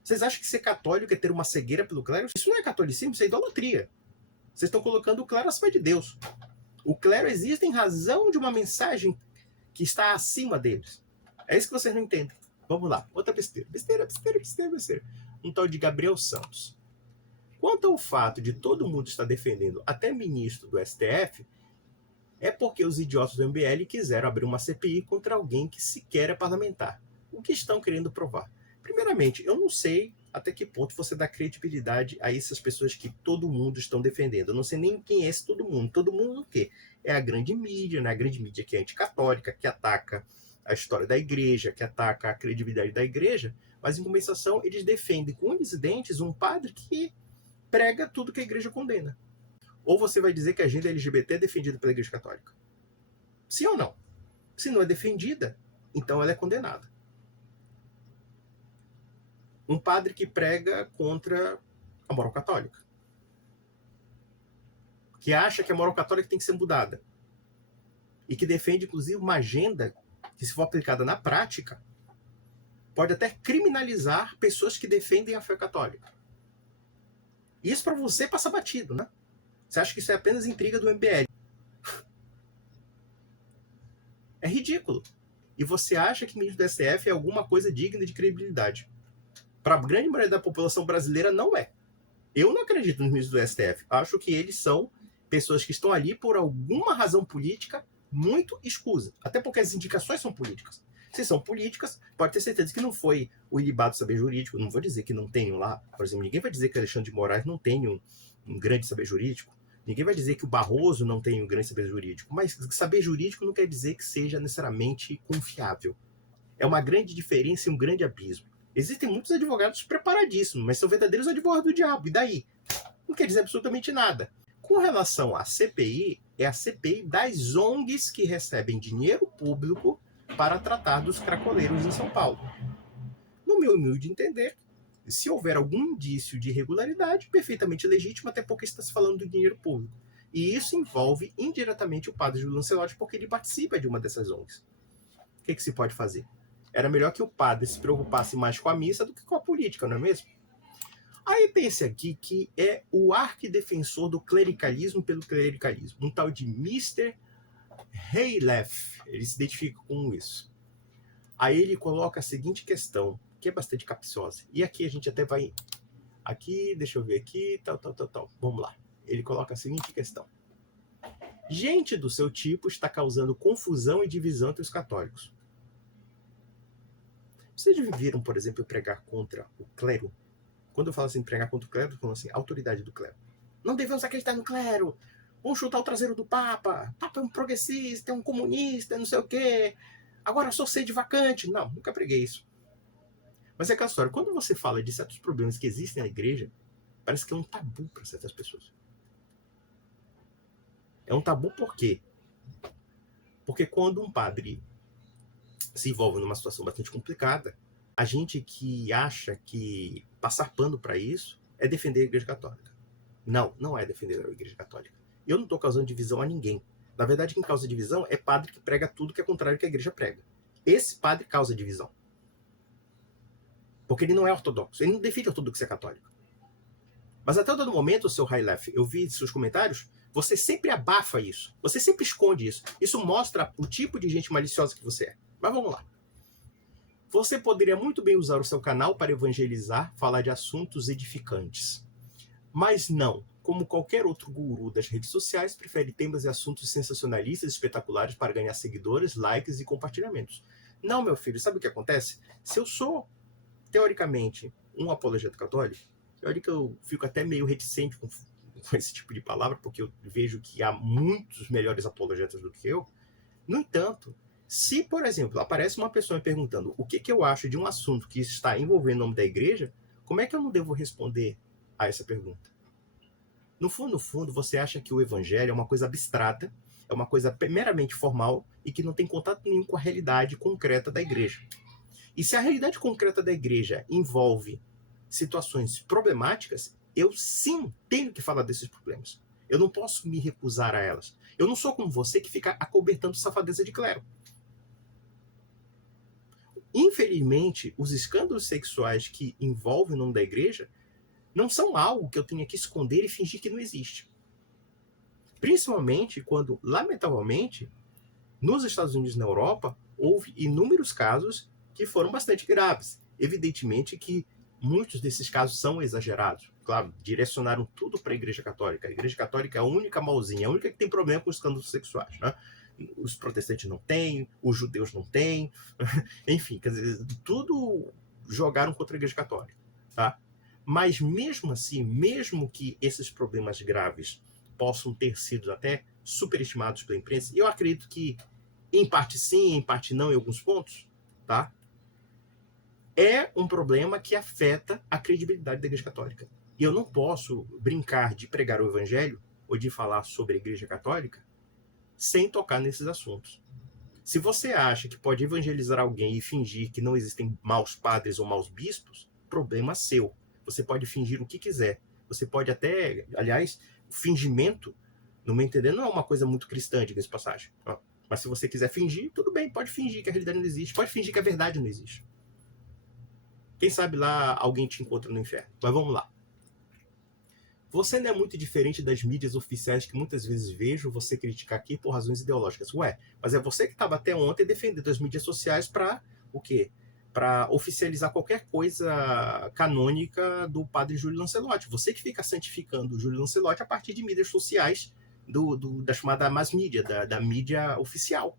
Vocês acham que ser católico é ter uma cegueira pelo clero? Isso não é catolicismo, isso é idolatria. Vocês estão colocando o clero acima de Deus. O clero existe em razão de uma mensagem que está acima deles. É isso que vocês não entendem. Vamos lá, outra besteira. Besteira. Um tal de Gabriel Santos. Quanto ao fato de todo mundo estar defendendo até ministro do STF, é porque os idiotas do MBL quiseram abrir uma CPI contra alguém que sequer é parlamentar. O que estão querendo provar? Primeiramente, eu não sei até que ponto você dá credibilidade a essas pessoas que todo mundo estão defendendo. Eu não sei nem quem é esse todo mundo. Todo mundo o quê? É a grande mídia, né? A grande mídia que é anticatólica, que ataca a história da igreja, que ataca a credibilidade da igreja, mas em compensação eles defendem com unhas e dentes um padre que prega tudo que a igreja condena. Ou você vai dizer que a agenda LGBT é defendida pela igreja católica? Sim ou não? Se não é defendida, então ela é condenada. Um padre que prega contra a moral católica, que acha que a moral católica tem que ser mudada, e que defende, inclusive, uma agenda que, se for aplicada na prática, pode até criminalizar pessoas que defendem a fé católica. Isso para você passa batido, né? Você acha que isso é apenas intriga do MBL. É ridículo. E você acha que o ministro do STF é alguma coisa digna de credibilidade. Para a grande maioria da população brasileira, não é. Eu não acredito nos ministros do STF. Acho que eles são pessoas que estão ali por alguma razão política muito escusa. Até porque as indicações são políticas. Se são políticas, pode ter certeza que não foi o ilibado saber jurídico. Não vou dizer que não tenho lá. Por exemplo, ninguém vai dizer que Alexandre de Moraes não tem um grande saber jurídico. Ninguém vai dizer que o Barroso não tem um grande saber jurídico. Mas saber jurídico não quer dizer que seja necessariamente confiável. É uma grande diferença e um grande abismo. Existem muitos advogados preparadíssimos, mas são verdadeiros advogados do diabo. E daí? Não quer dizer absolutamente nada. Com relação à CPI, é a CPI das ONGs que recebem dinheiro público para tratar dos cracoleiros em São Paulo. No meu humilde entender, se houver algum indício de irregularidade, perfeitamente legítimo, até porque está se falando do dinheiro público. E isso envolve indiretamente o padre Júlio Lancelotti, porque ele participa de uma dessas ONGs. O que se pode fazer? Era melhor que o padre se preocupasse mais com a missa do que com a política, não é mesmo? Aí tem esse aqui que é o arquidefensor do clericalismo pelo clericalismo, um tal de Mr. Haylef. Ele se identifica com isso. Aí ele coloca a seguinte questão, que é bastante capciosa. E aqui a gente até vai... Aqui, deixa eu ver aqui, tal. Vamos lá. Ele coloca a seguinte questão. Gente do seu tipo está causando confusão e divisão entre os católicos. Vocês viram, por exemplo, pregar contra o clero? Quando eu falo assim, pregar contra o clero, eu falo assim, autoridade do clero. Não devemos acreditar no clero. Vamos chutar o traseiro do Papa. Papa é um progressista, é um comunista, não sei o quê. Agora sou sede vacante. Não, nunca preguei isso. Mas é aquela história, quando você fala de certos problemas que existem na igreja, parece que é um tabu para certas pessoas. É um tabu por quê? Porque quando um padre se envolve numa situação bastante complicada, a gente que acha que passar pano para isso é defender a Igreja Católica. Não, não é defender a Igreja Católica. Eu não estou causando divisão a ninguém. Na verdade, quem causa divisão é padre que prega tudo que é contrário que a igreja prega. Esse padre causa divisão. Porque ele não é ortodoxo. Ele não defende a ortodoxia católica. Mas até o dado momento, o seu Haylef, eu vi seus comentários, você sempre abafa isso. Você sempre esconde isso. Isso mostra o tipo de gente maliciosa que você é. Mas vamos lá. Você poderia muito bem usar o seu canal para evangelizar, falar de assuntos edificantes. Mas não, como qualquer outro guru das redes sociais, prefere temas e assuntos sensacionalistas e espetaculares para ganhar seguidores, likes e compartilhamentos. Não, meu filho, sabe o que acontece? Se eu sou, teoricamente, um apologeta católico, Olha que eu fico até meio reticente com esse tipo de palavra, porque eu vejo que há muitos melhores apologetas do que eu. No entanto, se, por exemplo, aparece uma pessoa me perguntando o que eu acho de um assunto que está envolvendo o nome da igreja, como é que eu não devo responder a essa pergunta? No fundo, você acha que o evangelho é uma coisa abstrata, é uma coisa meramente formal e que não tem contato nenhum com a realidade concreta da igreja. E se a realidade concreta da igreja envolve situações problemáticas, eu sim tenho que falar desses problemas. Eu não posso me recusar a elas. Eu não sou como você que fica acobertando safadeza de clero. Infelizmente, os escândalos sexuais que envolvem o nome da igreja não são algo que eu tenha que esconder e fingir que não existe. Principalmente quando, lamentavelmente, nos Estados Unidos e na Europa, houve inúmeros casos que foram bastante graves. Evidentemente que muitos desses casos são exagerados. Claro, direcionaram tudo para a Igreja Católica. A Igreja Católica é a única malzinha, a única que tem problema com os escândalos sexuais. Né? Os protestantes não têm, os judeus não têm. Enfim, quer dizer, tudo jogaram contra a Igreja Católica. Tá? Mas mesmo assim, mesmo que esses problemas graves possam ter sido até superestimados pela imprensa, eu acredito que em parte sim, em parte não, em alguns pontos, tá? É um problema que afeta a credibilidade da Igreja Católica. E eu não posso brincar de pregar o Evangelho ou de falar sobre a Igreja Católica sem tocar nesses assuntos. Se você acha que pode evangelizar alguém e fingir que não existem maus padres ou maus bispos, problema seu. Você pode fingir o que quiser. Você pode até, aliás, o fingimento, no meu entender, não é uma coisa muito cristã, diga-se passagem. Mas se você quiser fingir, tudo bem, pode fingir que a realidade não existe, pode fingir que a verdade não existe. Quem sabe lá alguém te encontra no inferno. Mas vamos lá. Você não é muito diferente das mídias oficiais que muitas vezes vejo você criticar aqui por razões ideológicas. Ué, mas é você que estava até ontem defendendo as mídias sociais para o quê? Para oficializar qualquer coisa canônica do padre Júlio Lancelotti. Você que fica santificando o Júlio Lancelotti a partir de mídias sociais da chamada mass mídia, da mídia oficial.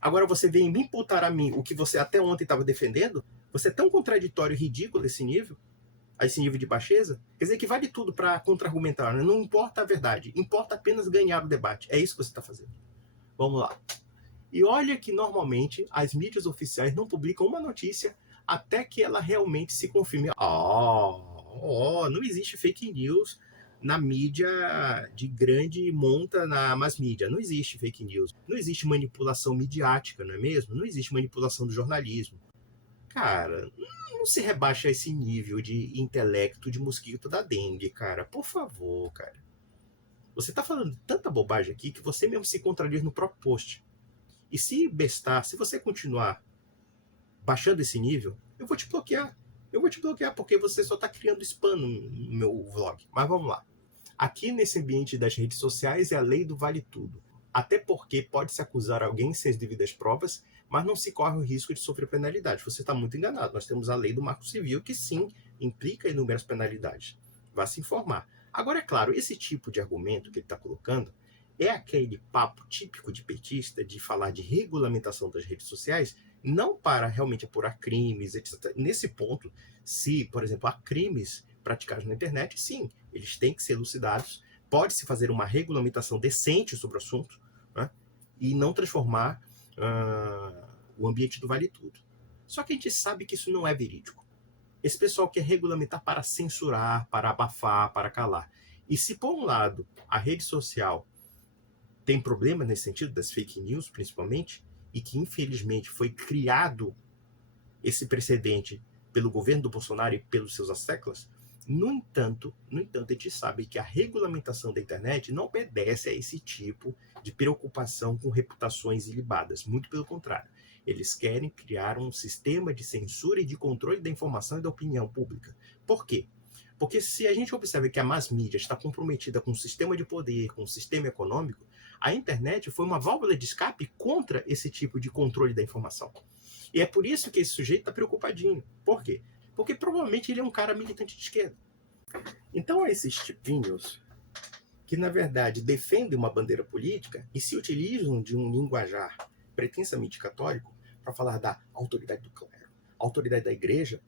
Agora você vem me imputar a mim o que você até ontem estava defendendo? Você é tão contraditório e ridículo a esse nível de baixeza? Quer dizer que vale tudo para contra-argumentar, né? Não importa a verdade, importa apenas ganhar o debate. É isso que você está fazendo. Vamos lá. E olha que normalmente as mídias oficiais não publicam uma notícia até que ela realmente se confirme. Não existe fake news na mídia de grande monta na mass mídia. Não existe fake news. Não existe manipulação midiática, não é mesmo? Não existe manipulação do jornalismo. Cara, não se rebaixa a esse nível de intelecto de mosquito da dengue, cara. Por favor, cara. Você tá falando tanta bobagem aqui que você mesmo se contradiz no próprio post. E se bestar, se você continuar baixando esse nível, eu vou te bloquear. Eu vou te bloquear porque você só tá criando spam no meu vlog. Mas vamos lá. Aqui nesse ambiente das redes sociais é a lei do vale tudo. Até porque pode-se acusar alguém sem as devidas provas, mas não se corre o risco de sofrer penalidade. Você está muito enganado. Nós temos a lei do Marco Civil que sim implica inúmeras penalidades. Vá se informar. Agora, é claro, esse tipo de argumento que ele está colocando é aquele papo típico de petista de falar de regulamentação das redes sociais, não para realmente apurar crimes, etc. Nesse ponto, se, por exemplo, há crimes praticados na internet, sim, eles têm que ser elucidados. Pode-se fazer uma regulamentação decente sobre o assunto, né? E não transformar o ambiente do vale tudo. Só que a gente sabe que isso não é verídico. Esse pessoal quer regulamentar para censurar, para abafar, para calar. E se, por um lado, a rede social tem problema nesse sentido, das fake news principalmente, e que infelizmente foi criado esse precedente pelo governo do Bolsonaro e pelos seus asseclas, no entanto, a gente sabe que a regulamentação da internet não obedece a esse tipo de preocupação com reputações ilibadas. Muito pelo contrário. Eles querem criar um sistema de censura e de controle da informação e da opinião pública. Por quê? Porque se a gente observa que a mass media está comprometida com o sistema de poder, com o sistema econômico, a internet foi uma válvula de escape contra esse tipo de controle da informação. E é por isso que esse sujeito está preocupadinho. Por quê? Porque provavelmente ele é um cara militante de esquerda. Então, esses tipinhos que, na verdade, defendem uma bandeira política e se utilizam de um linguajar pretensamente católico para falar da autoridade do clero, autoridade da igreja,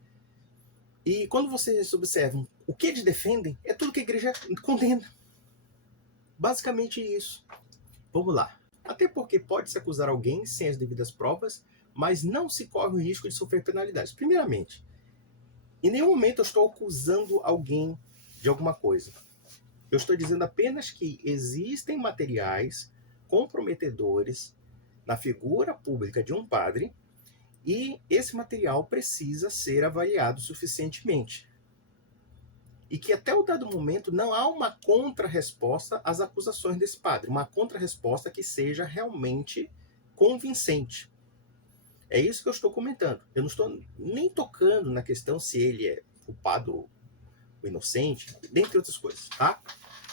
E quando vocês observam o que eles defendem, é tudo que a igreja condena. Basicamente isso. Vamos lá. Até porque pode-se acusar alguém sem as devidas provas, mas não se corre o risco de sofrer penalidades. Primeiramente, em nenhum momento eu estou acusando alguém de alguma coisa. Eu estou dizendo apenas que existem materiais comprometedores na figura pública de um padre e esse material precisa ser avaliado suficientemente. E que até o dado momento não há uma contra-resposta às acusações desse padre, uma contra-resposta que seja realmente convincente. É isso que eu estou comentando. Eu não estou nem tocando na questão se ele é culpado ou inocente, dentre outras coisas, tá?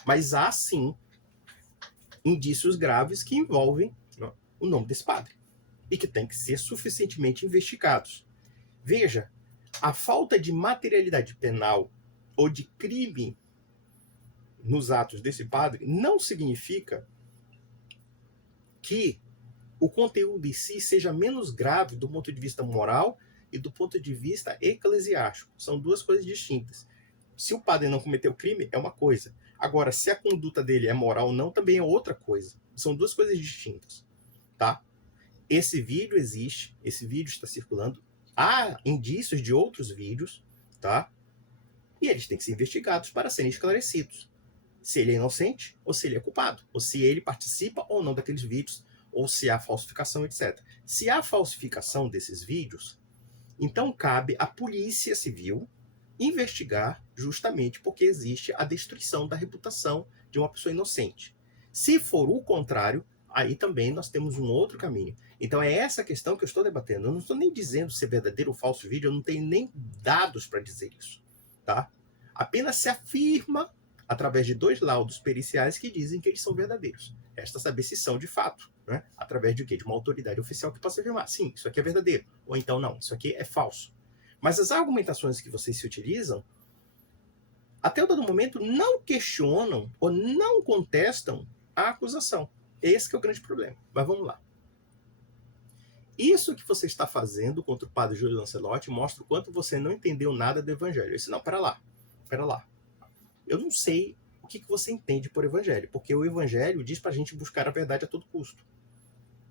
Mas há sim indícios graves que envolvem o nome desse padre e que têm que ser suficientemente investigados. Veja, a falta de materialidade penal ou de crime nos atos desse padre não significa que o conteúdo em si seja menos grave do ponto de vista moral e do ponto de vista eclesiástico. São duas coisas distintas. Se o padre não cometeu crime, é uma coisa. Agora, se a conduta dele é moral ou não, também é outra coisa. São duas coisas distintas, tá? Esse vídeo existe, esse vídeo está circulando. Há indícios de outros vídeos, tá? E eles têm que ser investigados para serem esclarecidos. Se ele é inocente ou se ele é culpado, ou se ele participa ou não daqueles vídeos, ou se há falsificação, etc. Se há falsificação desses vídeos, então cabe à Polícia Civil investigar justamente porque existe a destruição da reputação de uma pessoa inocente. Se for o contrário, aí também nós temos um outro caminho. Então é essa questão que eu estou debatendo. Eu não estou nem dizendo se é verdadeiro ou falso vídeo, eu não tenho nem dados para dizer isso, tá? Apenas se afirma através de 2 laudos periciais que dizem que eles são verdadeiros. Resta saber se são de fato, né? Através de quê? De uma autoridade oficial que possa afirmar, sim, isso aqui é verdadeiro, ou então não, isso aqui é falso. Mas as argumentações que vocês se utilizam, até o dado momento, não questionam ou não contestam a acusação. Esse que é o grande problema. Mas vamos lá. Isso que você está fazendo contra o padre Júlio Lancelotti mostra o quanto você não entendeu nada do evangelho. Eu disse, não, pera lá. Eu não sei o que você entende por evangelho, porque o evangelho diz para a gente buscar a verdade a todo custo.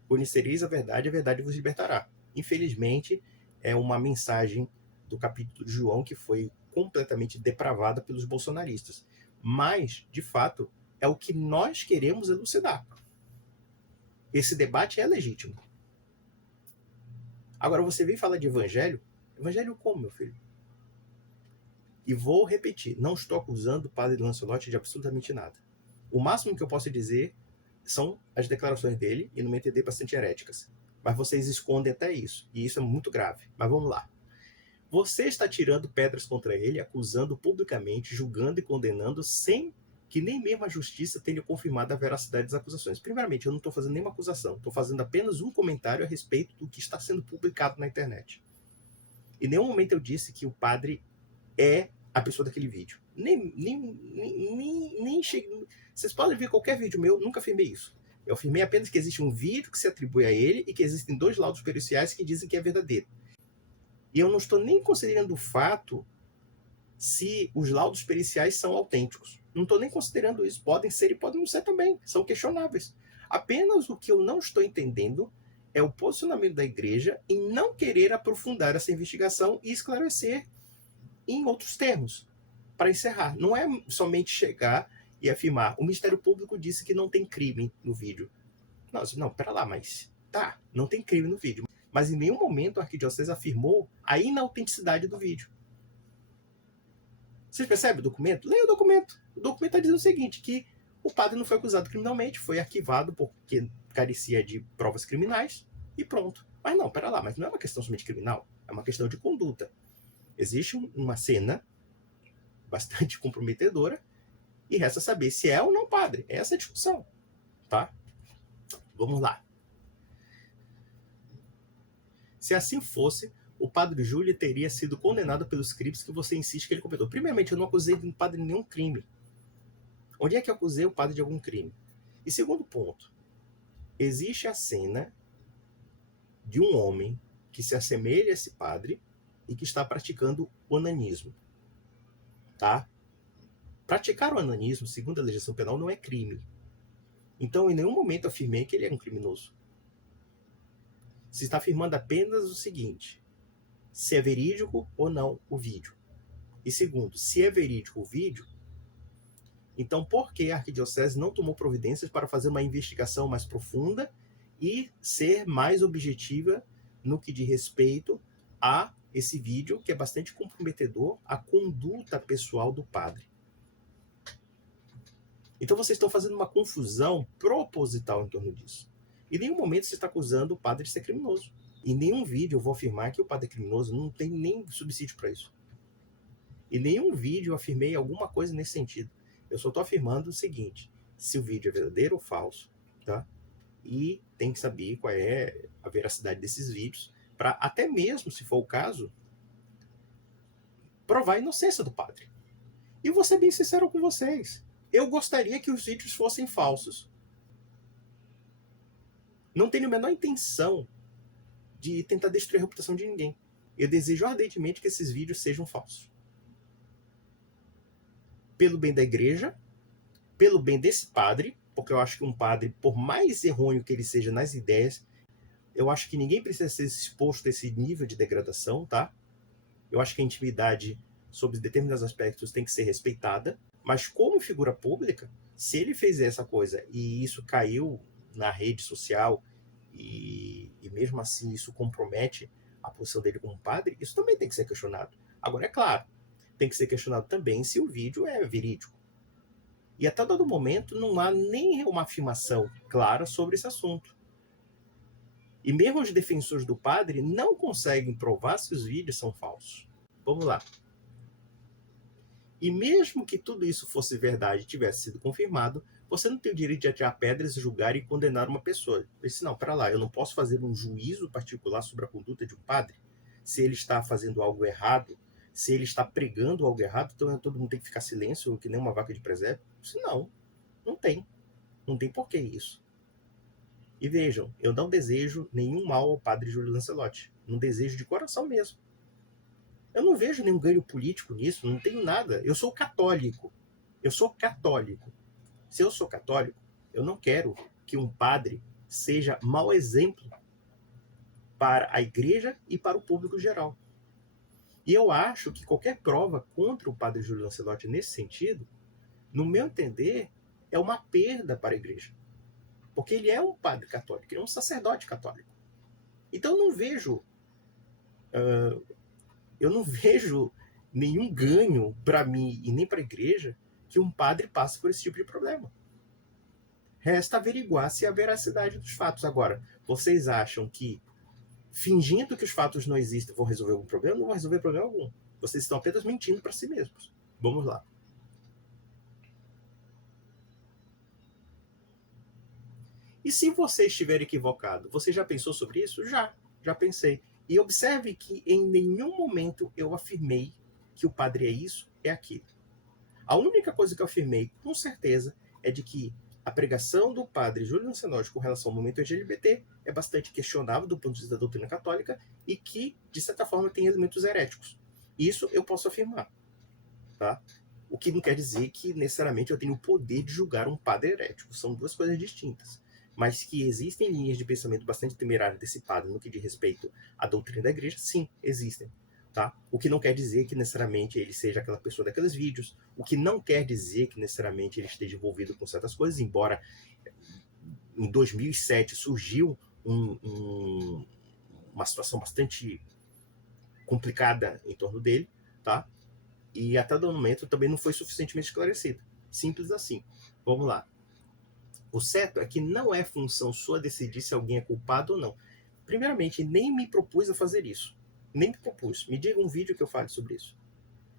Conhecereis a verdade vos libertará. Infelizmente, é uma mensagem do capítulo de João que foi completamente depravada pelos bolsonaristas. Mas, de fato, é o que nós queremos elucidar. Esse debate é legítimo. Agora, você vem falar de evangelho? Evangelho como, meu filho? E vou repetir, não estou acusando o padre Lancelotti de absolutamente nada. O máximo que eu posso dizer são as declarações dele, e no meu entender, bastante heréticas. Mas vocês escondem até isso, e isso é muito grave. Mas vamos lá. Você está tirando pedras contra ele, acusando publicamente, julgando e condenando, sem que nem mesmo a justiça tenha confirmado a veracidade das acusações. Primeiramente, eu não estou fazendo nenhuma acusação, estou fazendo apenas um comentário a respeito do que está sendo publicado na internet. Em nenhum momento eu disse que o padre é a pessoa daquele vídeo. Nem cheguei. Vocês podem ver qualquer vídeo meu, nunca afirmei isso. Eu afirmei apenas que existe um vídeo que se atribui a ele e que existem 2 laudos periciais que dizem que é verdadeiro. E eu não estou nem considerando o fato se os laudos periciais são autênticos. Não estou nem considerando isso. Podem ser e podem não ser também. São questionáveis. Apenas o que eu não estou entendendo é o posicionamento da igreja em não querer aprofundar essa investigação e esclarecer em outros termos. Para encerrar, não é somente chegar e afirmar o Ministério Público disse que não tem crime no vídeo. Não, pera lá, mas tá, não tem crime no vídeo. Mas em nenhum momento a arquidiocese afirmou a inautenticidade do vídeo. Vocês percebem o documento? Leia o documento. O documento está dizendo o seguinte, que o padre não foi acusado criminalmente, foi arquivado porque carecia de provas criminais e pronto. Mas não, pera lá, mas não é uma questão somente criminal, é uma questão de conduta. Existe uma cena bastante comprometedora e resta saber se é ou não padre. Essa é a discussão, tá? Vamos lá. Se assim fosse, o padre Júlio teria sido condenado pelos crimes que você insiste que ele cometeu. Primeiramente, eu não acusei o padre de nenhum crime. Onde é que eu acusei o padre de algum crime? E segundo ponto, existe a cena de um homem que se assemelha a esse padre e que está praticando onanismo, tá? Praticar o onanismo, segundo a legislação penal, não é crime. Então, em nenhum momento afirmei que ele é um criminoso. Se está afirmando apenas o seguinte: se é verídico ou não o vídeo. E segundo, se é verídico o vídeo, então por que a Arquidiocese não tomou providências para fazer uma investigação mais profunda e ser mais objetiva no que diz respeito a esse vídeo, que é bastante comprometedor à conduta pessoal do padre? Então vocês estão fazendo uma confusão proposital em torno disso. Em nenhum momento você está acusando o padre de ser criminoso. Em nenhum vídeo eu vou afirmar que o padre é criminoso, não tem nem subsídio para isso. Em nenhum vídeo eu afirmei alguma coisa nesse sentido. Eu só estou afirmando o seguinte: se o vídeo é verdadeiro ou falso, tá? E tem que saber qual é a veracidade desses vídeos, para até mesmo, se for o caso, provar a inocência do padre. E vou ser bem sincero com vocês: eu gostaria que os vídeos fossem falsos. Não tenho a menor intenção de tentar destruir a reputação de ninguém. Eu desejo ardentemente que esses vídeos sejam falsos. Pelo bem da igreja, pelo bem desse padre, porque eu acho que um padre, por mais errôneo que ele seja nas ideias, eu acho que ninguém precisa ser exposto a esse nível de degradação, tá? Eu acho que a intimidade, sobre determinados aspectos, tem que ser respeitada, mas como figura pública, se ele fez essa coisa e isso caiu na rede social e mesmo assim isso compromete a posição dele como padre, isso também tem que ser questionado. Agora, é claro, tem que ser questionado também se o vídeo é verídico. E até dado momento não há nem uma afirmação clara sobre esse assunto. E mesmo os defensores do padre não conseguem provar se os vídeos são falsos. Vamos lá. E mesmo que tudo isso fosse verdade e tivesse sido confirmado, você não tem o direito de atirar pedras, julgar e condenar uma pessoa. Eu disse: não, para lá, eu não posso fazer um juízo particular sobre a conduta de um padre? Se ele está fazendo algo errado, se ele está pregando algo errado, então todo mundo tem que ficar silêncio, que nem uma vaca de presépio? Isso não tem. Não tem porquê isso. E vejam, eu não desejo nenhum mal ao padre Júlio Lancelotti. Não desejo de coração mesmo. Eu não vejo nenhum ganho político nisso, não tenho nada. Eu sou católico. Eu sou católico. Se eu sou católico, eu não quero que um padre seja mau exemplo para a igreja e para o público geral. E eu acho que qualquer prova contra o padre Júlio Lancelotti nesse sentido, no meu entender, é uma perda para a igreja. Porque ele é um padre católico, ele é um sacerdote católico. Então eu não vejo nenhum ganho para mim e nem para a igreja que um padre passe por esse tipo de problema. Resta averiguar se é a veracidade dos fatos. Agora, vocês acham que fingindo que os fatos não existem vão resolver algum problema? Não vão resolver problema algum. Vocês estão apenas mentindo para si mesmos. Vamos lá. E se você estiver equivocado, você já pensou sobre isso? Já pensei. E observe que em nenhum momento eu afirmei que o padre é isso, é aquilo. A única coisa que eu afirmei com certeza é de que a pregação do padre Júlio Lancelotti com relação ao movimento LGBT é bastante questionável do ponto de vista da doutrina católica e que, de certa forma, tem elementos heréticos. Isso eu posso afirmar. Tá? O que não quer dizer que necessariamente eu tenho o poder de julgar um padre herético. São duas coisas distintas. Mas que existem linhas de pensamento bastante temerárias desse padre no que diz respeito à doutrina da igreja, sim, existem. Tá? O que não quer dizer que necessariamente ele seja aquela pessoa daqueles vídeos, o que não quer dizer que necessariamente ele esteja envolvido com certas coisas, embora em 2007 surgiu uma situação bastante complicada em torno dele, tá? E até o momento também não foi suficientemente esclarecido. Simples assim. Vamos lá. O certo é que não é função sua decidir se alguém é culpado ou não. Primeiramente, nem me propus a fazer isso. Nem me propus. Me diga um vídeo que eu fale sobre isso.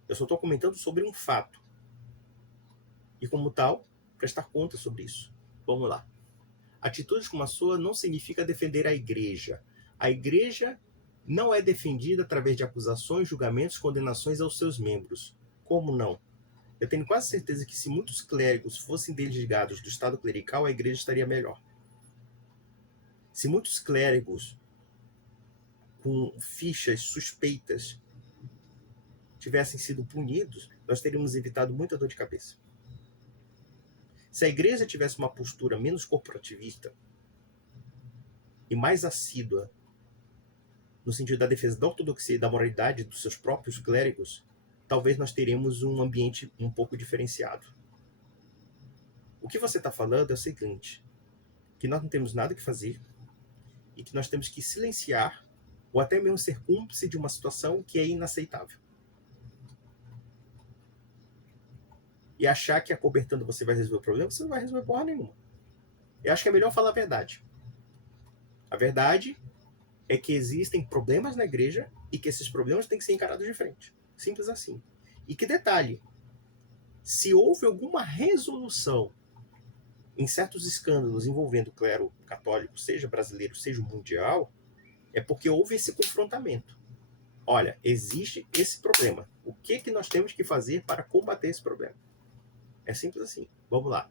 Eu só estou comentando sobre um fato. E como tal, prestar conta sobre isso. Vamos lá. Atitudes como a sua não significa defender a igreja. A igreja não é defendida através de acusações, julgamentos, condenações aos seus membros. Como não? Eu tenho quase certeza que se muitos clérigos fossem desligados do estado clerical, a igreja estaria melhor. Se muitos clérigos com fichas suspeitas tivessem sido punidos, nós teríamos evitado muita dor de cabeça. Se a igreja tivesse uma postura menos corporativista e mais assídua no sentido da defesa da ortodoxia e da moralidade dos seus próprios clérigos, talvez nós teremos um ambiente um pouco diferenciado. O que você está falando é o seguinte, que nós não temos nada que fazer e que nós temos que silenciar ou até mesmo ser cúmplice de uma situação que é inaceitável. E achar que acobertando você vai resolver o problema, você não vai resolver porra nenhuma. Eu acho que é melhor falar a verdade. A verdade é que existem problemas na igreja e que esses problemas têm que ser encarados de frente. Simples assim. E que detalhe, se houve alguma resolução em certos escândalos envolvendo o clero católico, seja brasileiro, seja mundial, é porque houve esse confrontamento. Olha, existe esse problema. O que nós temos que fazer para combater esse problema? É simples assim. Vamos lá.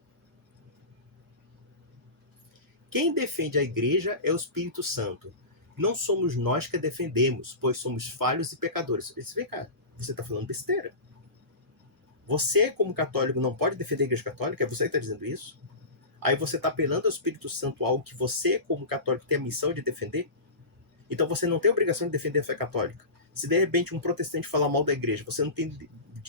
Quem defende a igreja é o Espírito Santo. Não somos nós que a defendemos, pois somos falhos e pecadores. Vem cá, você está falando besteira. Você, como católico, não pode defender a igreja católica? É você que está dizendo isso? Aí você está apelando ao Espírito Santo, algo que você, como católico, tem a missão de defender? Então você não tem a obrigação de defender a fé católica. Se de repente um protestante falar mal da igreja, você não tem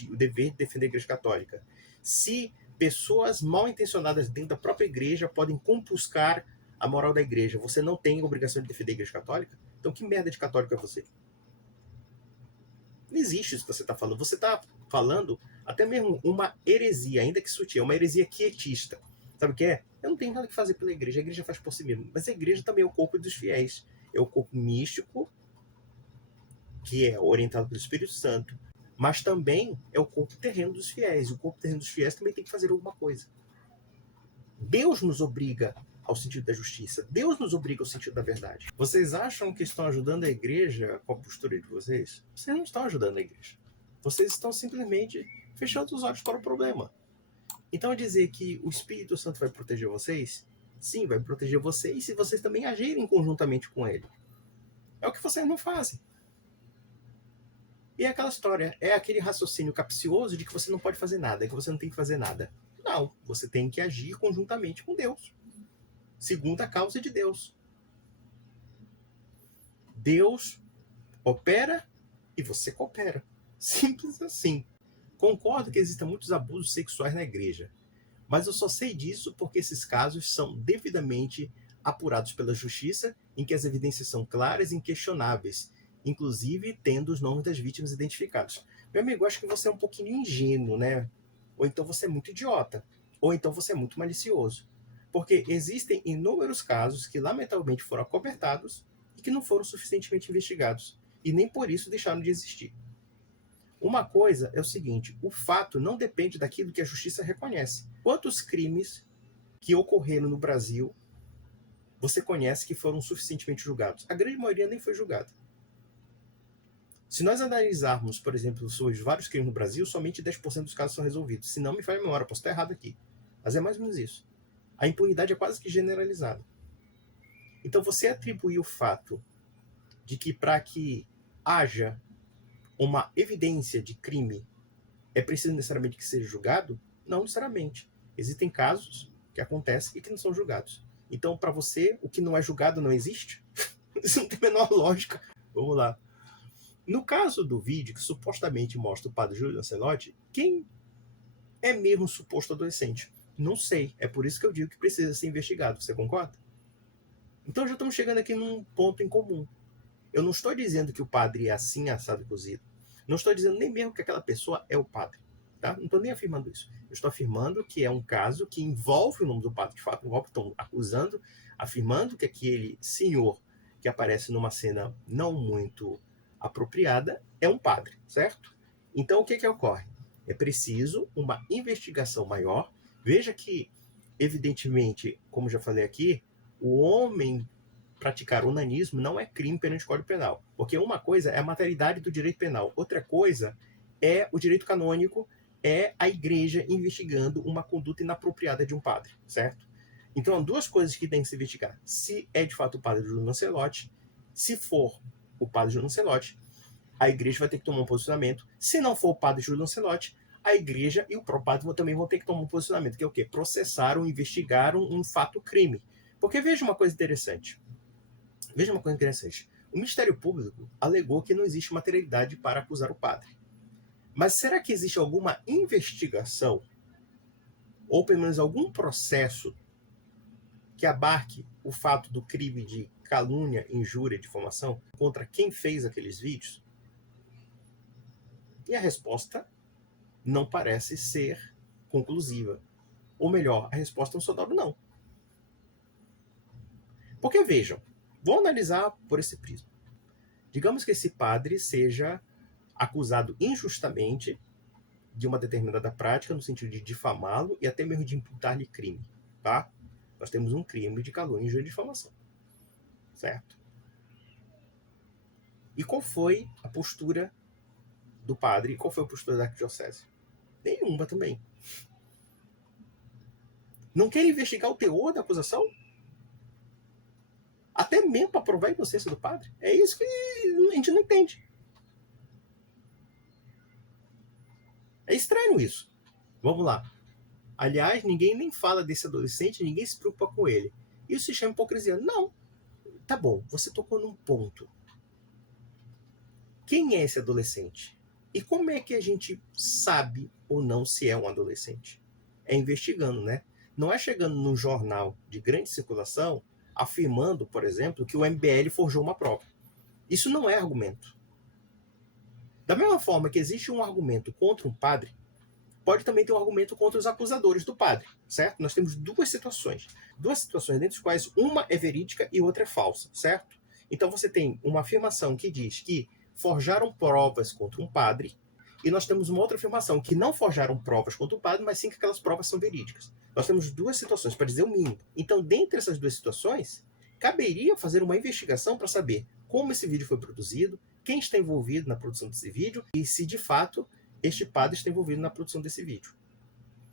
o dever de defender a igreja católica. Se pessoas mal intencionadas dentro da própria igreja podem compuscar a moral da igreja, você não tem a obrigação de defender a igreja católica? Então que merda de católico é você? Não existe isso que você está falando. Você está falando até mesmo uma heresia, ainda que sutil, uma heresia quietista. Sabe o que é? Eu não tenho nada que fazer pela igreja, a igreja faz por si mesma. Mas a igreja também é o corpo dos fiéis. É o corpo místico, que é orientado pelo Espírito Santo, mas também é o corpo terreno dos fiéis. O corpo terreno dos fiéis também tem que fazer alguma coisa. Deus nos obriga ao sentido da justiça. Deus nos obriga ao sentido da verdade. Vocês acham que estão ajudando a igreja com a postura de vocês? Vocês não estão ajudando a igreja. Vocês estão simplesmente fechando os olhos para o problema. Então, dizer que o Espírito Santo vai proteger vocês, sim, vai proteger vocês se vocês também agirem conjuntamente com ele. É o que vocês não fazem. E é aquela história, é aquele raciocínio capcioso de que você não pode fazer nada, que você não tem que fazer nada. Não, você tem que agir conjuntamente com Deus, segundo a causa de Deus. Deus opera e você coopera. Simples assim. Concordo que existem muitos abusos sexuais na igreja, mas eu só sei disso porque esses casos são devidamente apurados pela justiça, em que as evidências são claras e inquestionáveis, inclusive tendo os nomes das vítimas identificados. Meu amigo, acho que você é um pouquinho ingênuo, né? Ou então você é muito idiota, ou então você é muito malicioso. Porque existem inúmeros casos que lamentavelmente foram acobertados e que não foram suficientemente investigados, e nem por isso deixaram de existir. Uma coisa é o seguinte, o fato não depende daquilo que a justiça reconhece. Quantos crimes que ocorreram no Brasil você conhece que foram suficientemente julgados? A grande maioria nem foi julgada. Se nós analisarmos, por exemplo, os vários crimes no Brasil, somente 10% dos casos são resolvidos. Se não me falha a memória, posso estar errado aqui. Mas é mais ou menos isso. A impunidade é quase que generalizada. Então você atribuir o fato de que para que haja uma evidência de crime é preciso necessariamente que seja julgado? Não necessariamente. Existem casos que acontecem e que não são julgados. Então, para você, o que não é julgado não existe? Isso não tem a menor lógica. Vamos lá. No caso do vídeo que supostamente mostra o padre Júlio Lancelotti, quem é mesmo um suposto adolescente? Não sei. É por isso que eu digo que precisa ser investigado. Você concorda? Então já estamos chegando aqui num ponto em comum. Eu não estou dizendo que o padre é assim, assado e cozido. Não estou dizendo nem mesmo que aquela pessoa é o padre. Tá? Não estou nem afirmando isso. Eu estou afirmando que é um caso que envolve o nome do padre. De fato, envolve, estão acusando, afirmando que aquele senhor que aparece numa cena não muito apropriada é um padre, certo? Então, o que ocorre? É preciso uma investigação maior. Veja que, evidentemente, como já falei aqui, o homem praticar onanismo não é crime perante o Código Penal. Porque uma coisa é a materialidade do direito penal, outra coisa é o direito canônico, é a igreja investigando uma conduta inapropriada de um padre, certo? Então, há duas coisas que tem que se investigar. Se é de fato o padre Júlio Lancelotti, se for o padre Júlio Lancelotti, a igreja vai ter que tomar um posicionamento. Se não for o padre Júlio Lancelotti, a igreja e o próprio padre também vão ter que tomar um posicionamento, que é o quê? Processaram, investigaram um fato crime. Porque veja uma coisa interessante. O Ministério Público alegou que não existe materialidade para acusar o padre. Mas será que existe alguma investigação, ou pelo menos algum processo, que abarque o fato do crime de calúnia, injúria e difamação contra quem fez aqueles vídeos? E a resposta não parece ser conclusiva. Ou melhor, a resposta é um sonoro não. Porque vejam, vou analisar por esse prisma. Digamos que esse padre seja acusado injustamente de uma determinada prática, no sentido de difamá-lo e até mesmo de imputar-lhe crime. Tá? Nós temos um crime de calúnia, injúria e difamação. Certo? E qual foi a postura do padre e qual foi a postura da arquidiocese? Nenhuma também. Não quer investigar o teor da acusação? Até mesmo para provar a inocência do padre? É isso que a gente não entende. É estranho isso. Vamos lá. Aliás, ninguém nem fala desse adolescente, ninguém se preocupa com ele. Isso se chama hipocrisia. Não. Tá bom, você tocou num ponto. Quem é esse adolescente? E como é que a gente sabe ou não se é um adolescente? É investigando, né? Não é chegando num jornal de grande circulação afirmando, por exemplo, que o MBL forjou uma prova. Isso não é argumento. Da mesma forma que existe um argumento contra um padre, pode também ter um argumento contra os acusadores do padre, certo? Nós temos duas situações dentre as quais uma é verídica e outra é falsa, certo? Então você tem uma afirmação que diz que forjaram provas contra um padre, e nós temos uma outra afirmação que não forjaram provas contra o padre, mas sim que aquelas provas são verídicas. Nós temos duas situações, para dizer o mínimo. Então, dentre essas duas situações, caberia fazer uma investigação para saber como esse vídeo foi produzido, quem está envolvido na produção desse vídeo e se, de fato, este padre está envolvido na produção desse vídeo.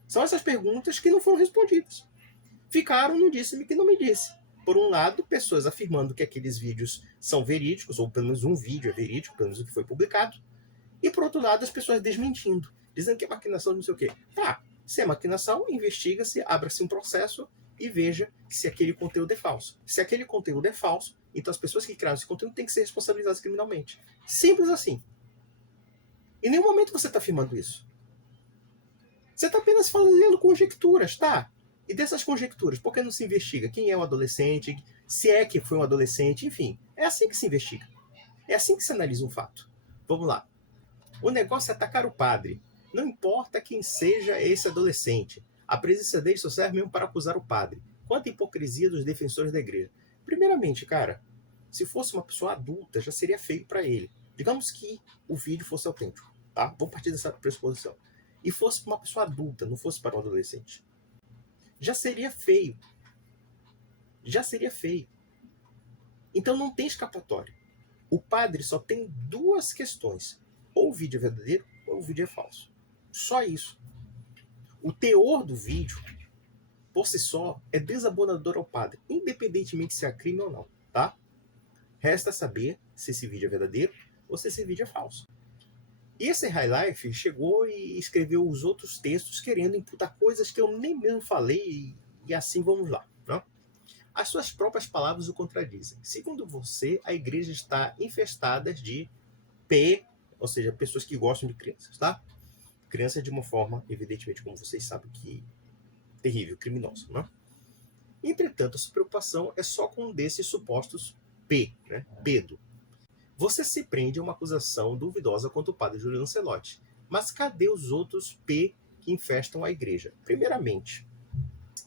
São essas perguntas que não foram respondidas. Ficaram no disse-me que não me disse. Por um lado, pessoas afirmando que aqueles vídeos são verídicos, ou pelo menos um vídeo é verídico, pelo menos o que foi publicado. E por outro lado, as pessoas desmentindo, dizendo que é maquinação, não sei o quê. Tá, se é maquinação, investiga-se, abra-se um processo e veja se aquele conteúdo é falso. Se aquele conteúdo é falso, então as pessoas que criaram esse conteúdo têm que ser responsabilizadas criminalmente. Simples assim. Em nenhum momento você está afirmando isso. Você está apenas fazendo conjecturas, tá? E dessas conjecturas, por que não se investiga quem é o adolescente, se é que foi um adolescente, enfim. É assim que se investiga. É assim que se analisa um fato. Vamos lá. O negócio é atacar o padre. Não importa quem seja esse adolescente. A presença dele só serve mesmo para acusar o padre. Quanta hipocrisia dos defensores da igreja. Primeiramente, cara, se fosse uma pessoa adulta, já seria feio para ele. Digamos que o vídeo fosse autêntico, tá? Vamos partir dessa pressuposição. E fosse para uma pessoa adulta, não fosse para um adolescente. Já seria feio. Já seria feio. Então não tem escapatória. O padre só tem duas questões. Ou o vídeo é verdadeiro, ou o vídeo é falso. Só isso. O teor do vídeo, por si só, é desabonador ao padre, independentemente se é crime ou não, tá? Resta saber se esse vídeo é verdadeiro ou se esse vídeo é falso. E esse High Life chegou e escreveu os outros textos querendo imputar coisas que eu nem mesmo falei, e assim vamos lá, né? As suas próprias palavras o contradizem. Segundo você, a igreja está infestada de ou seja, pessoas que gostam de crianças, tá? Criança de uma forma, evidentemente, como vocês sabem, que terrível, criminosa, né? Entretanto, a sua preocupação é só com um desses supostos né? Pedro. Você se prende a uma acusação duvidosa contra o padre Júlio Lancelotti. Mas cadê os outros que infestam a igreja? Primeiramente,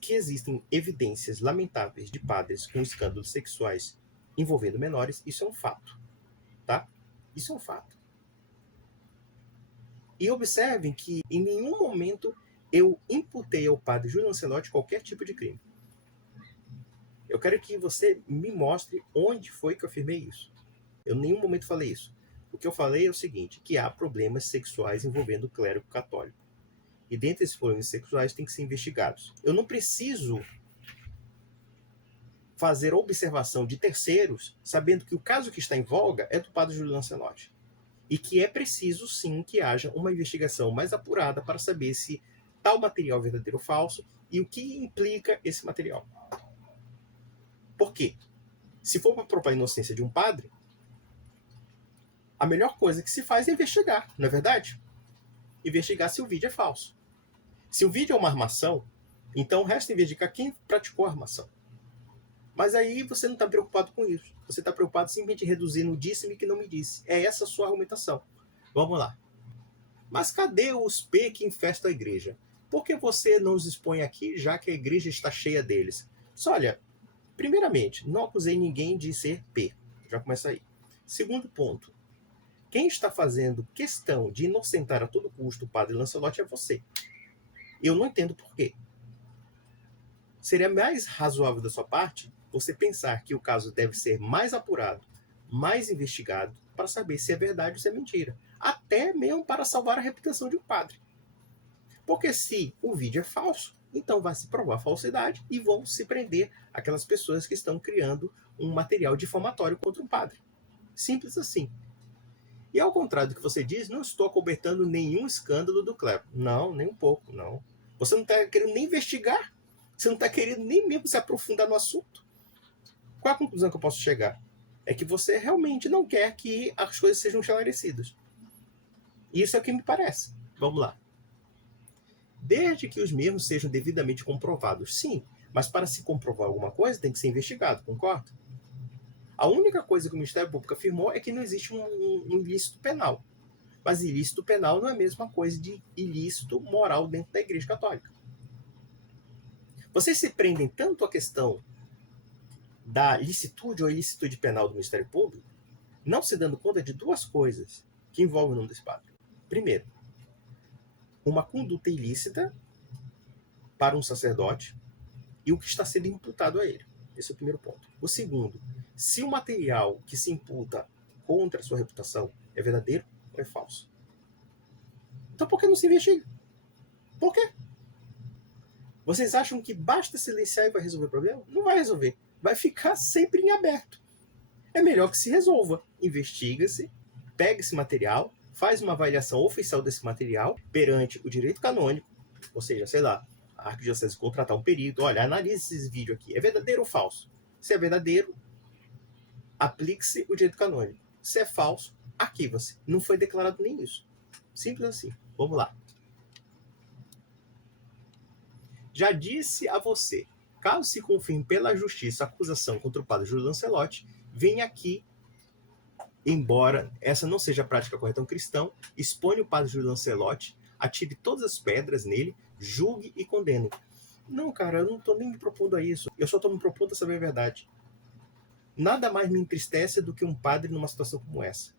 que existem evidências lamentáveis de padres com escândalos sexuais envolvendo menores, isso é um fato, tá? Isso é um fato. E observem que em nenhum momento eu imputei ao padre Júlio Lancelotti qualquer tipo de crime. Eu quero que você me mostre onde foi que eu afirmei isso. Eu em nenhum momento falei isso. O que eu falei é o seguinte, que há problemas sexuais envolvendo o clero católico. E dentre esses problemas sexuais tem que ser investigados. Eu não preciso fazer observação de terceiros, sabendo que o caso que está em voga é do padre Júlio Lancelotti. E que é preciso, sim, que haja uma investigação mais apurada para saber se tal material é verdadeiro ou falso e o que implica esse material. Por quê? Se for para provar a inocência de um padre, a melhor coisa que se faz é investigar, não é verdade? Investigar se o vídeo é falso. Se o vídeo é uma armação, então resta investigar quem praticou a armação. Mas aí você não está preocupado com isso. Você está preocupado simplesmente em reduzir no disse-me que não me disse. É essa a sua argumentação. Vamos lá. Mas cadê os P que infestam a igreja? Por que você não os expõe aqui, já que a igreja está cheia deles? Só olha, primeiramente, não acusei ninguém de ser P. Já começa aí. Segundo ponto, quem está fazendo questão de inocentar a todo custo o padre Lancelot é você. Eu não entendo por quê. Seria mais razoável da sua parte você pensar que o caso deve ser mais apurado, mais investigado, para saber se é verdade ou se é mentira. Até mesmo para salvar a reputação de um padre. Porque se o vídeo é falso, então vai se provar a falsidade e vão se prender aquelas pessoas que estão criando um material difamatório contra um padre. Simples assim. E ao contrário do que você diz, não estou acobertando nenhum escândalo do clero. Não, nem um pouco, não. Você não está querendo nem investigar. Você não está querendo nem mesmo se aprofundar no assunto. Qual a conclusão que eu posso chegar? É que você realmente não quer que as coisas sejam esclarecidas. Isso é o que me parece. Vamos lá. Desde que os mesmos sejam devidamente comprovados, sim. Mas para se comprovar alguma coisa, tem que ser investigado, concorda? A única coisa que o Ministério Público afirmou é que não existe um ilícito penal. Mas ilícito penal não é a mesma coisa de ilícito moral dentro da Igreja Católica. Vocês se prendem tanto à questão da licitude ou ilicitude penal do Ministério Público, não se dando conta de duas coisas que envolvem o nome desse padre. Primeiro, uma conduta ilícita para um sacerdote e o que está sendo imputado a ele. Esse é o primeiro ponto. O segundo, se o material que se imputa contra a sua reputação é verdadeiro ou é falso. Então por que não se investiga? Por quê? Vocês acham que basta silenciar e vai resolver o problema? Não vai resolver. Vai ficar sempre em aberto. É melhor que se resolva. Investiga-se, pega esse material, faz uma avaliação oficial desse material perante o direito canônico, ou seja, sei lá, a arquidiocese contratar um perito, olha, analise esse vídeo aqui, é verdadeiro ou falso? Se é verdadeiro, aplique-se o direito canônico. Se é falso, arquiva-se. Não foi declarado nem isso. Simples assim. Vamos lá. Já disse a você, caso se confirme pela justiça a acusação contra o padre Júlio Lancelotti, venha aqui, embora essa não seja a prática correta um cristão, expõe o padre Júlio Lancelotti, atire todas as pedras nele, julgue e condene. Não, cara, eu não estou nem me propondo a isso. Eu só estou me propondo a saber a verdade. Nada mais me entristece do que um padre numa situação como essa.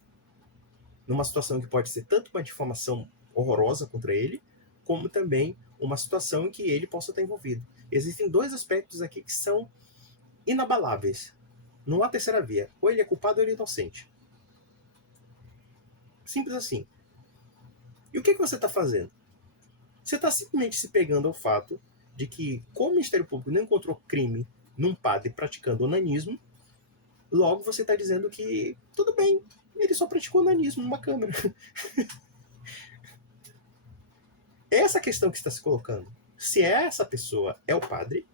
Numa situação que pode ser tanto uma difamação horrorosa contra ele, como também uma situação em que ele possa estar envolvido. Existem dois aspectos aqui que são inabaláveis. Não há terceira via. Ou ele é culpado ou ele é inocente. Simples assim. E o que você está fazendo? Você está simplesmente se pegando ao fato de que, como o Ministério Público não encontrou crime num padre praticando onanismo, logo você está dizendo que tudo bem, ele só praticou onanismo numa câmera. Essa questão que está se colocando. Se essa pessoa é o padre,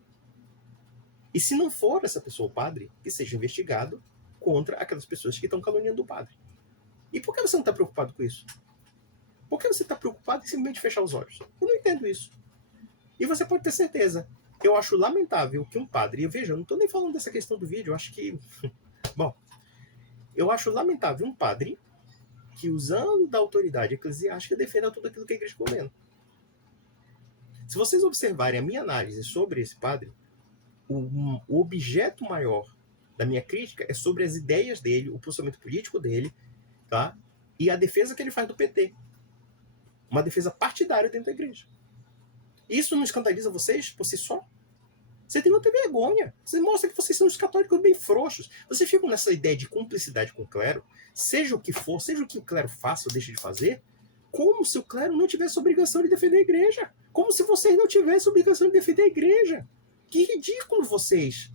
e se não for essa pessoa o padre, que seja investigado contra aquelas pessoas que estão caluniando o padre. E por que você não está preocupado com isso? Por que você está preocupado em simplesmente fechar os olhos? Eu não entendo isso. E você pode ter certeza. Eu acho lamentável que um padre, e veja, eu não estou nem falando dessa questão do vídeo, eu acho que... Bom, eu acho lamentável um padre que, usando da autoridade eclesiástica, defenda tudo aquilo que a igreja comenta. Se vocês observarem a minha análise sobre esse padre, o objeto maior da minha crítica é sobre as ideias dele, o posicionamento político dele, tá? E a defesa que ele faz do PT. Uma defesa partidária dentro da igreja. Isso não escandaliza vocês por si só? Você tem que ter vergonha. Você mostra que vocês são os católicos bem frouxos. Vocês ficam nessa ideia de cumplicidade com o clero, seja o que for, seja o que o clero faça ou deixe de fazer, como se o clero não tivesse obrigação de defender a igreja. Como se vocês não tivessem obrigação de defender a igreja. Que ridículo vocês.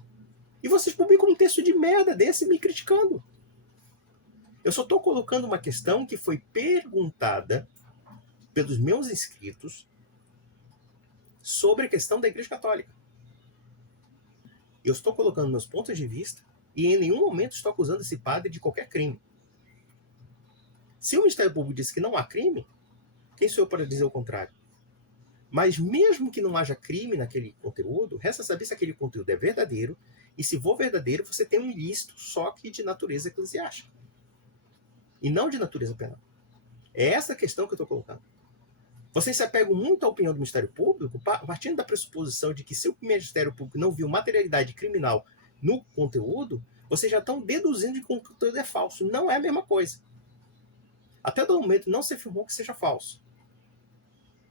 E vocês publicam um texto de merda desse me criticando. Eu só estou colocando uma questão que foi perguntada pelos meus inscritos sobre a questão da Igreja Católica. Eu estou colocando meus pontos de vista e em nenhum momento estou acusando esse padre de qualquer crime. Se o Ministério Público disse que não há crime, quem sou eu para dizer o contrário? Mas mesmo que não haja crime naquele conteúdo, resta saber se aquele conteúdo é verdadeiro, e se for verdadeiro, você tem um ilícito só que de natureza eclesiástica, e não de natureza penal. É essa a questão que eu estou colocando. Vocês se apegam muito à opinião do Ministério Público, partindo da pressuposição de que se o Ministério Público não viu materialidade criminal no conteúdo, vocês já estão deduzindo que o conteúdo é falso. Não é a mesma coisa. Até o momento não se afirmou que seja falso.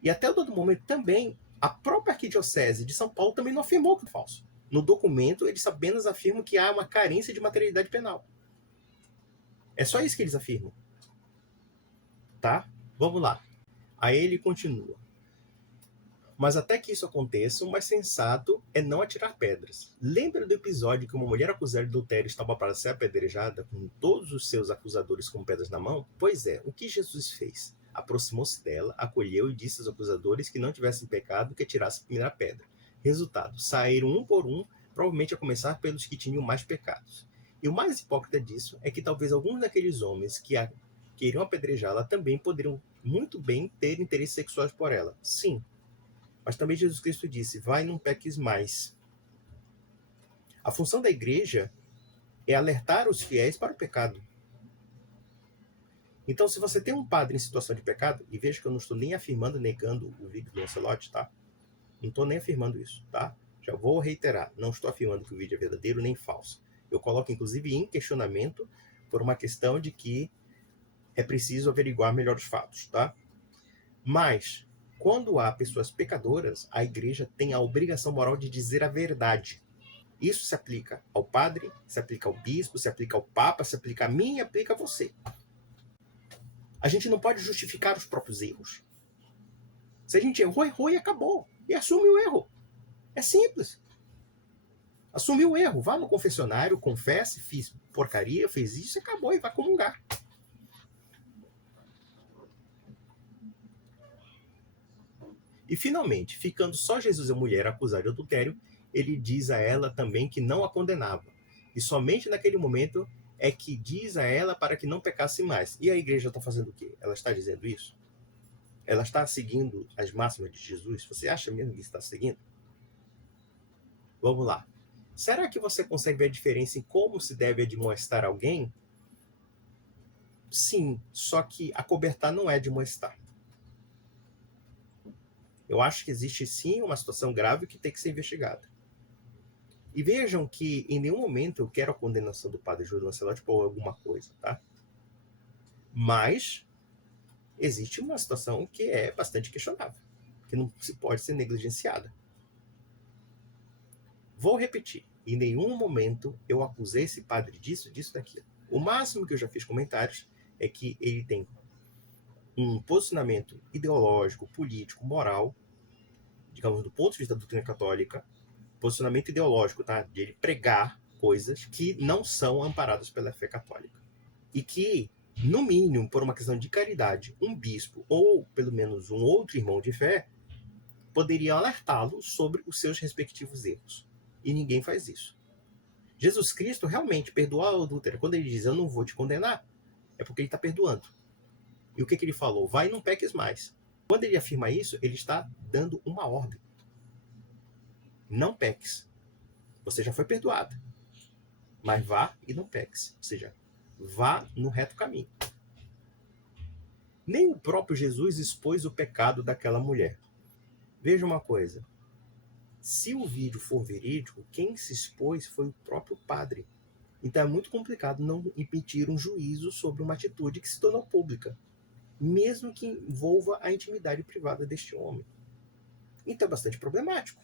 E até o dado momento também, a própria Arquidiocese de São Paulo também não afirmou que é falso. No documento, eles apenas afirmam que há uma carência de materialidade penal. É só isso que eles afirmam. Tá? Vamos lá. Aí ele continua. Mas até que isso aconteça, o mais sensato é não atirar pedras. Lembra do episódio que uma mulher acusada de adultério estava para ser apedrejada, com todos os seus acusadores com pedras na mão? Pois é, o que Jesus fez? Aproximou-se dela, acolheu e disse aos acusadores que não tivessem pecado que atirassem a primeira pedra. Resultado, saíram um por um, provavelmente a começar pelos que tinham mais pecados. E o mais hipócrita disso é que talvez alguns daqueles homens que queriam apedrejá-la também poderiam muito bem ter interesses sexuais por ela. Sim. Mas também Jesus Cristo disse, vai, não peques mais. A função da igreja é alertar os fiéis para o pecado. Então, se você tem um padre em situação de pecado, e veja que eu não estou nem afirmando, negando o vídeo do Lancelotti, tá? Não estou nem afirmando isso, tá? Já vou reiterar, não estou afirmando que o vídeo é verdadeiro nem falso. Eu coloco, inclusive, em questionamento por uma questão de que é preciso averiguar melhor os fatos, tá? Mas, quando há pessoas pecadoras, a igreja tem a obrigação moral de dizer a verdade. Isso se aplica ao padre, se aplica ao bispo, se aplica ao papa, se aplica a mim e aplica a você. A gente não pode justificar os próprios erros. Se a gente errou, errou e acabou. E assume o erro. É simples. Assume o erro. Vá no confessionário, confesse, fiz porcaria, fez isso e acabou e vai comungar. E finalmente, ficando só Jesus e a mulher acusada de adultério, ele diz a ela também que não a condenava. E somente naquele momento é que diz a ela para que não pecasse mais. E a igreja está fazendo o quê? Ela está dizendo isso? Ela está seguindo as máximas de Jesus? Você acha mesmo que está seguindo? Vamos lá. Será que você consegue ver a diferença em como se deve admoestar alguém? Sim, só que acobertar não é admoestar. Eu acho que existe sim uma situação grave que tem que ser investigada. E vejam que em nenhum momento eu quero a condenação do padre Júlio Lancelotti por alguma coisa, tá? Mas existe uma situação que é bastante questionável, que não se pode ser negligenciada. Vou repetir, em nenhum momento eu acusei esse padre disso, daquilo. O máximo que eu já fiz comentários é que ele tem um posicionamento ideológico, político, moral, digamos, do ponto de vista da doutrina católica, posicionamento ideológico, tá? De ele pregar coisas que não são amparadas pela fé católica. E que, no mínimo, por uma questão de caridade, um bispo ou, pelo menos, um outro irmão de fé poderia alertá-lo sobre os seus respectivos erros. E ninguém faz isso. Jesus Cristo realmente perdoou a adúltera. Quando ele diz, eu não vou te condenar, é porque ele está perdoando. E o que ele falou? Vai e não peques mais. Quando ele afirma isso, ele está dando uma ordem. Não peques. Você já foi perdoada. Mas vá e não peques. Ou seja, vá no reto caminho. Nem o próprio Jesus expôs o pecado daquela mulher. Veja uma coisa. Se o vídeo for verídico, quem se expôs foi o próprio padre. Então é muito complicado não emitir um juízo sobre uma atitude que se tornou pública, mesmo que envolva a intimidade privada deste homem. Então é bastante problemático.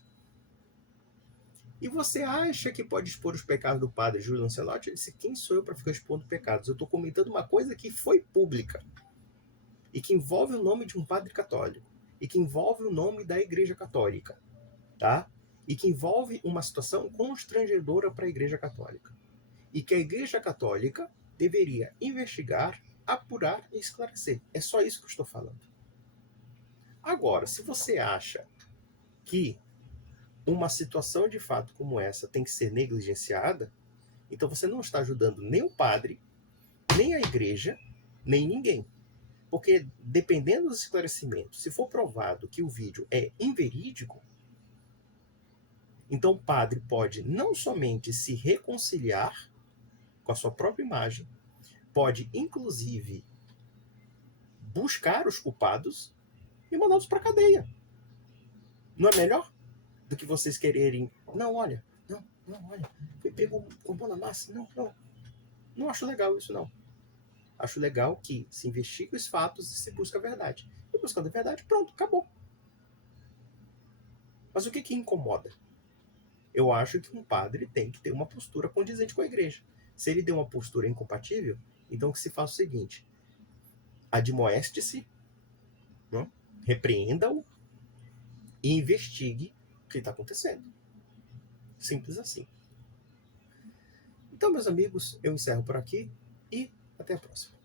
E você acha que pode expor os pecados do padre Júlio Lancelotti? Ele disse, quem sou eu para ficar expondo pecados? Eu estou comentando uma coisa que foi pública e que envolve o nome de um padre católico e que envolve o nome da Igreja Católica, tá? E que envolve uma situação constrangedora para a Igreja Católica. E que a Igreja Católica deveria investigar, apurar e esclarecer. É só isso que eu estou falando. Agora, se você acha que uma situação de fato como essa tem que ser negligenciada, então você não está ajudando nem o padre, nem a igreja, nem ninguém. Porque dependendo dos esclarecimentos, se for provado que o vídeo é inverídico, então o padre pode não somente se reconciliar com a sua própria imagem, pode inclusive buscar os culpados e mandá-los para a cadeia. Não é melhor do que vocês quererem, não, olha, não, olha, foi pego com a mão na massa, não acho legal isso não. Acho legal que se investigue os fatos e se busca a verdade. E buscando a verdade, pronto, acabou. Mas o que incomoda? Eu acho que um padre tem que ter uma postura condizente com a igreja. Se ele tem uma postura incompatível, então que se faça o seguinte: admoeste-se, repreenda-o e investigue o que está acontecendo. Simples assim. Então, meus amigos, eu encerro por aqui e até a próxima.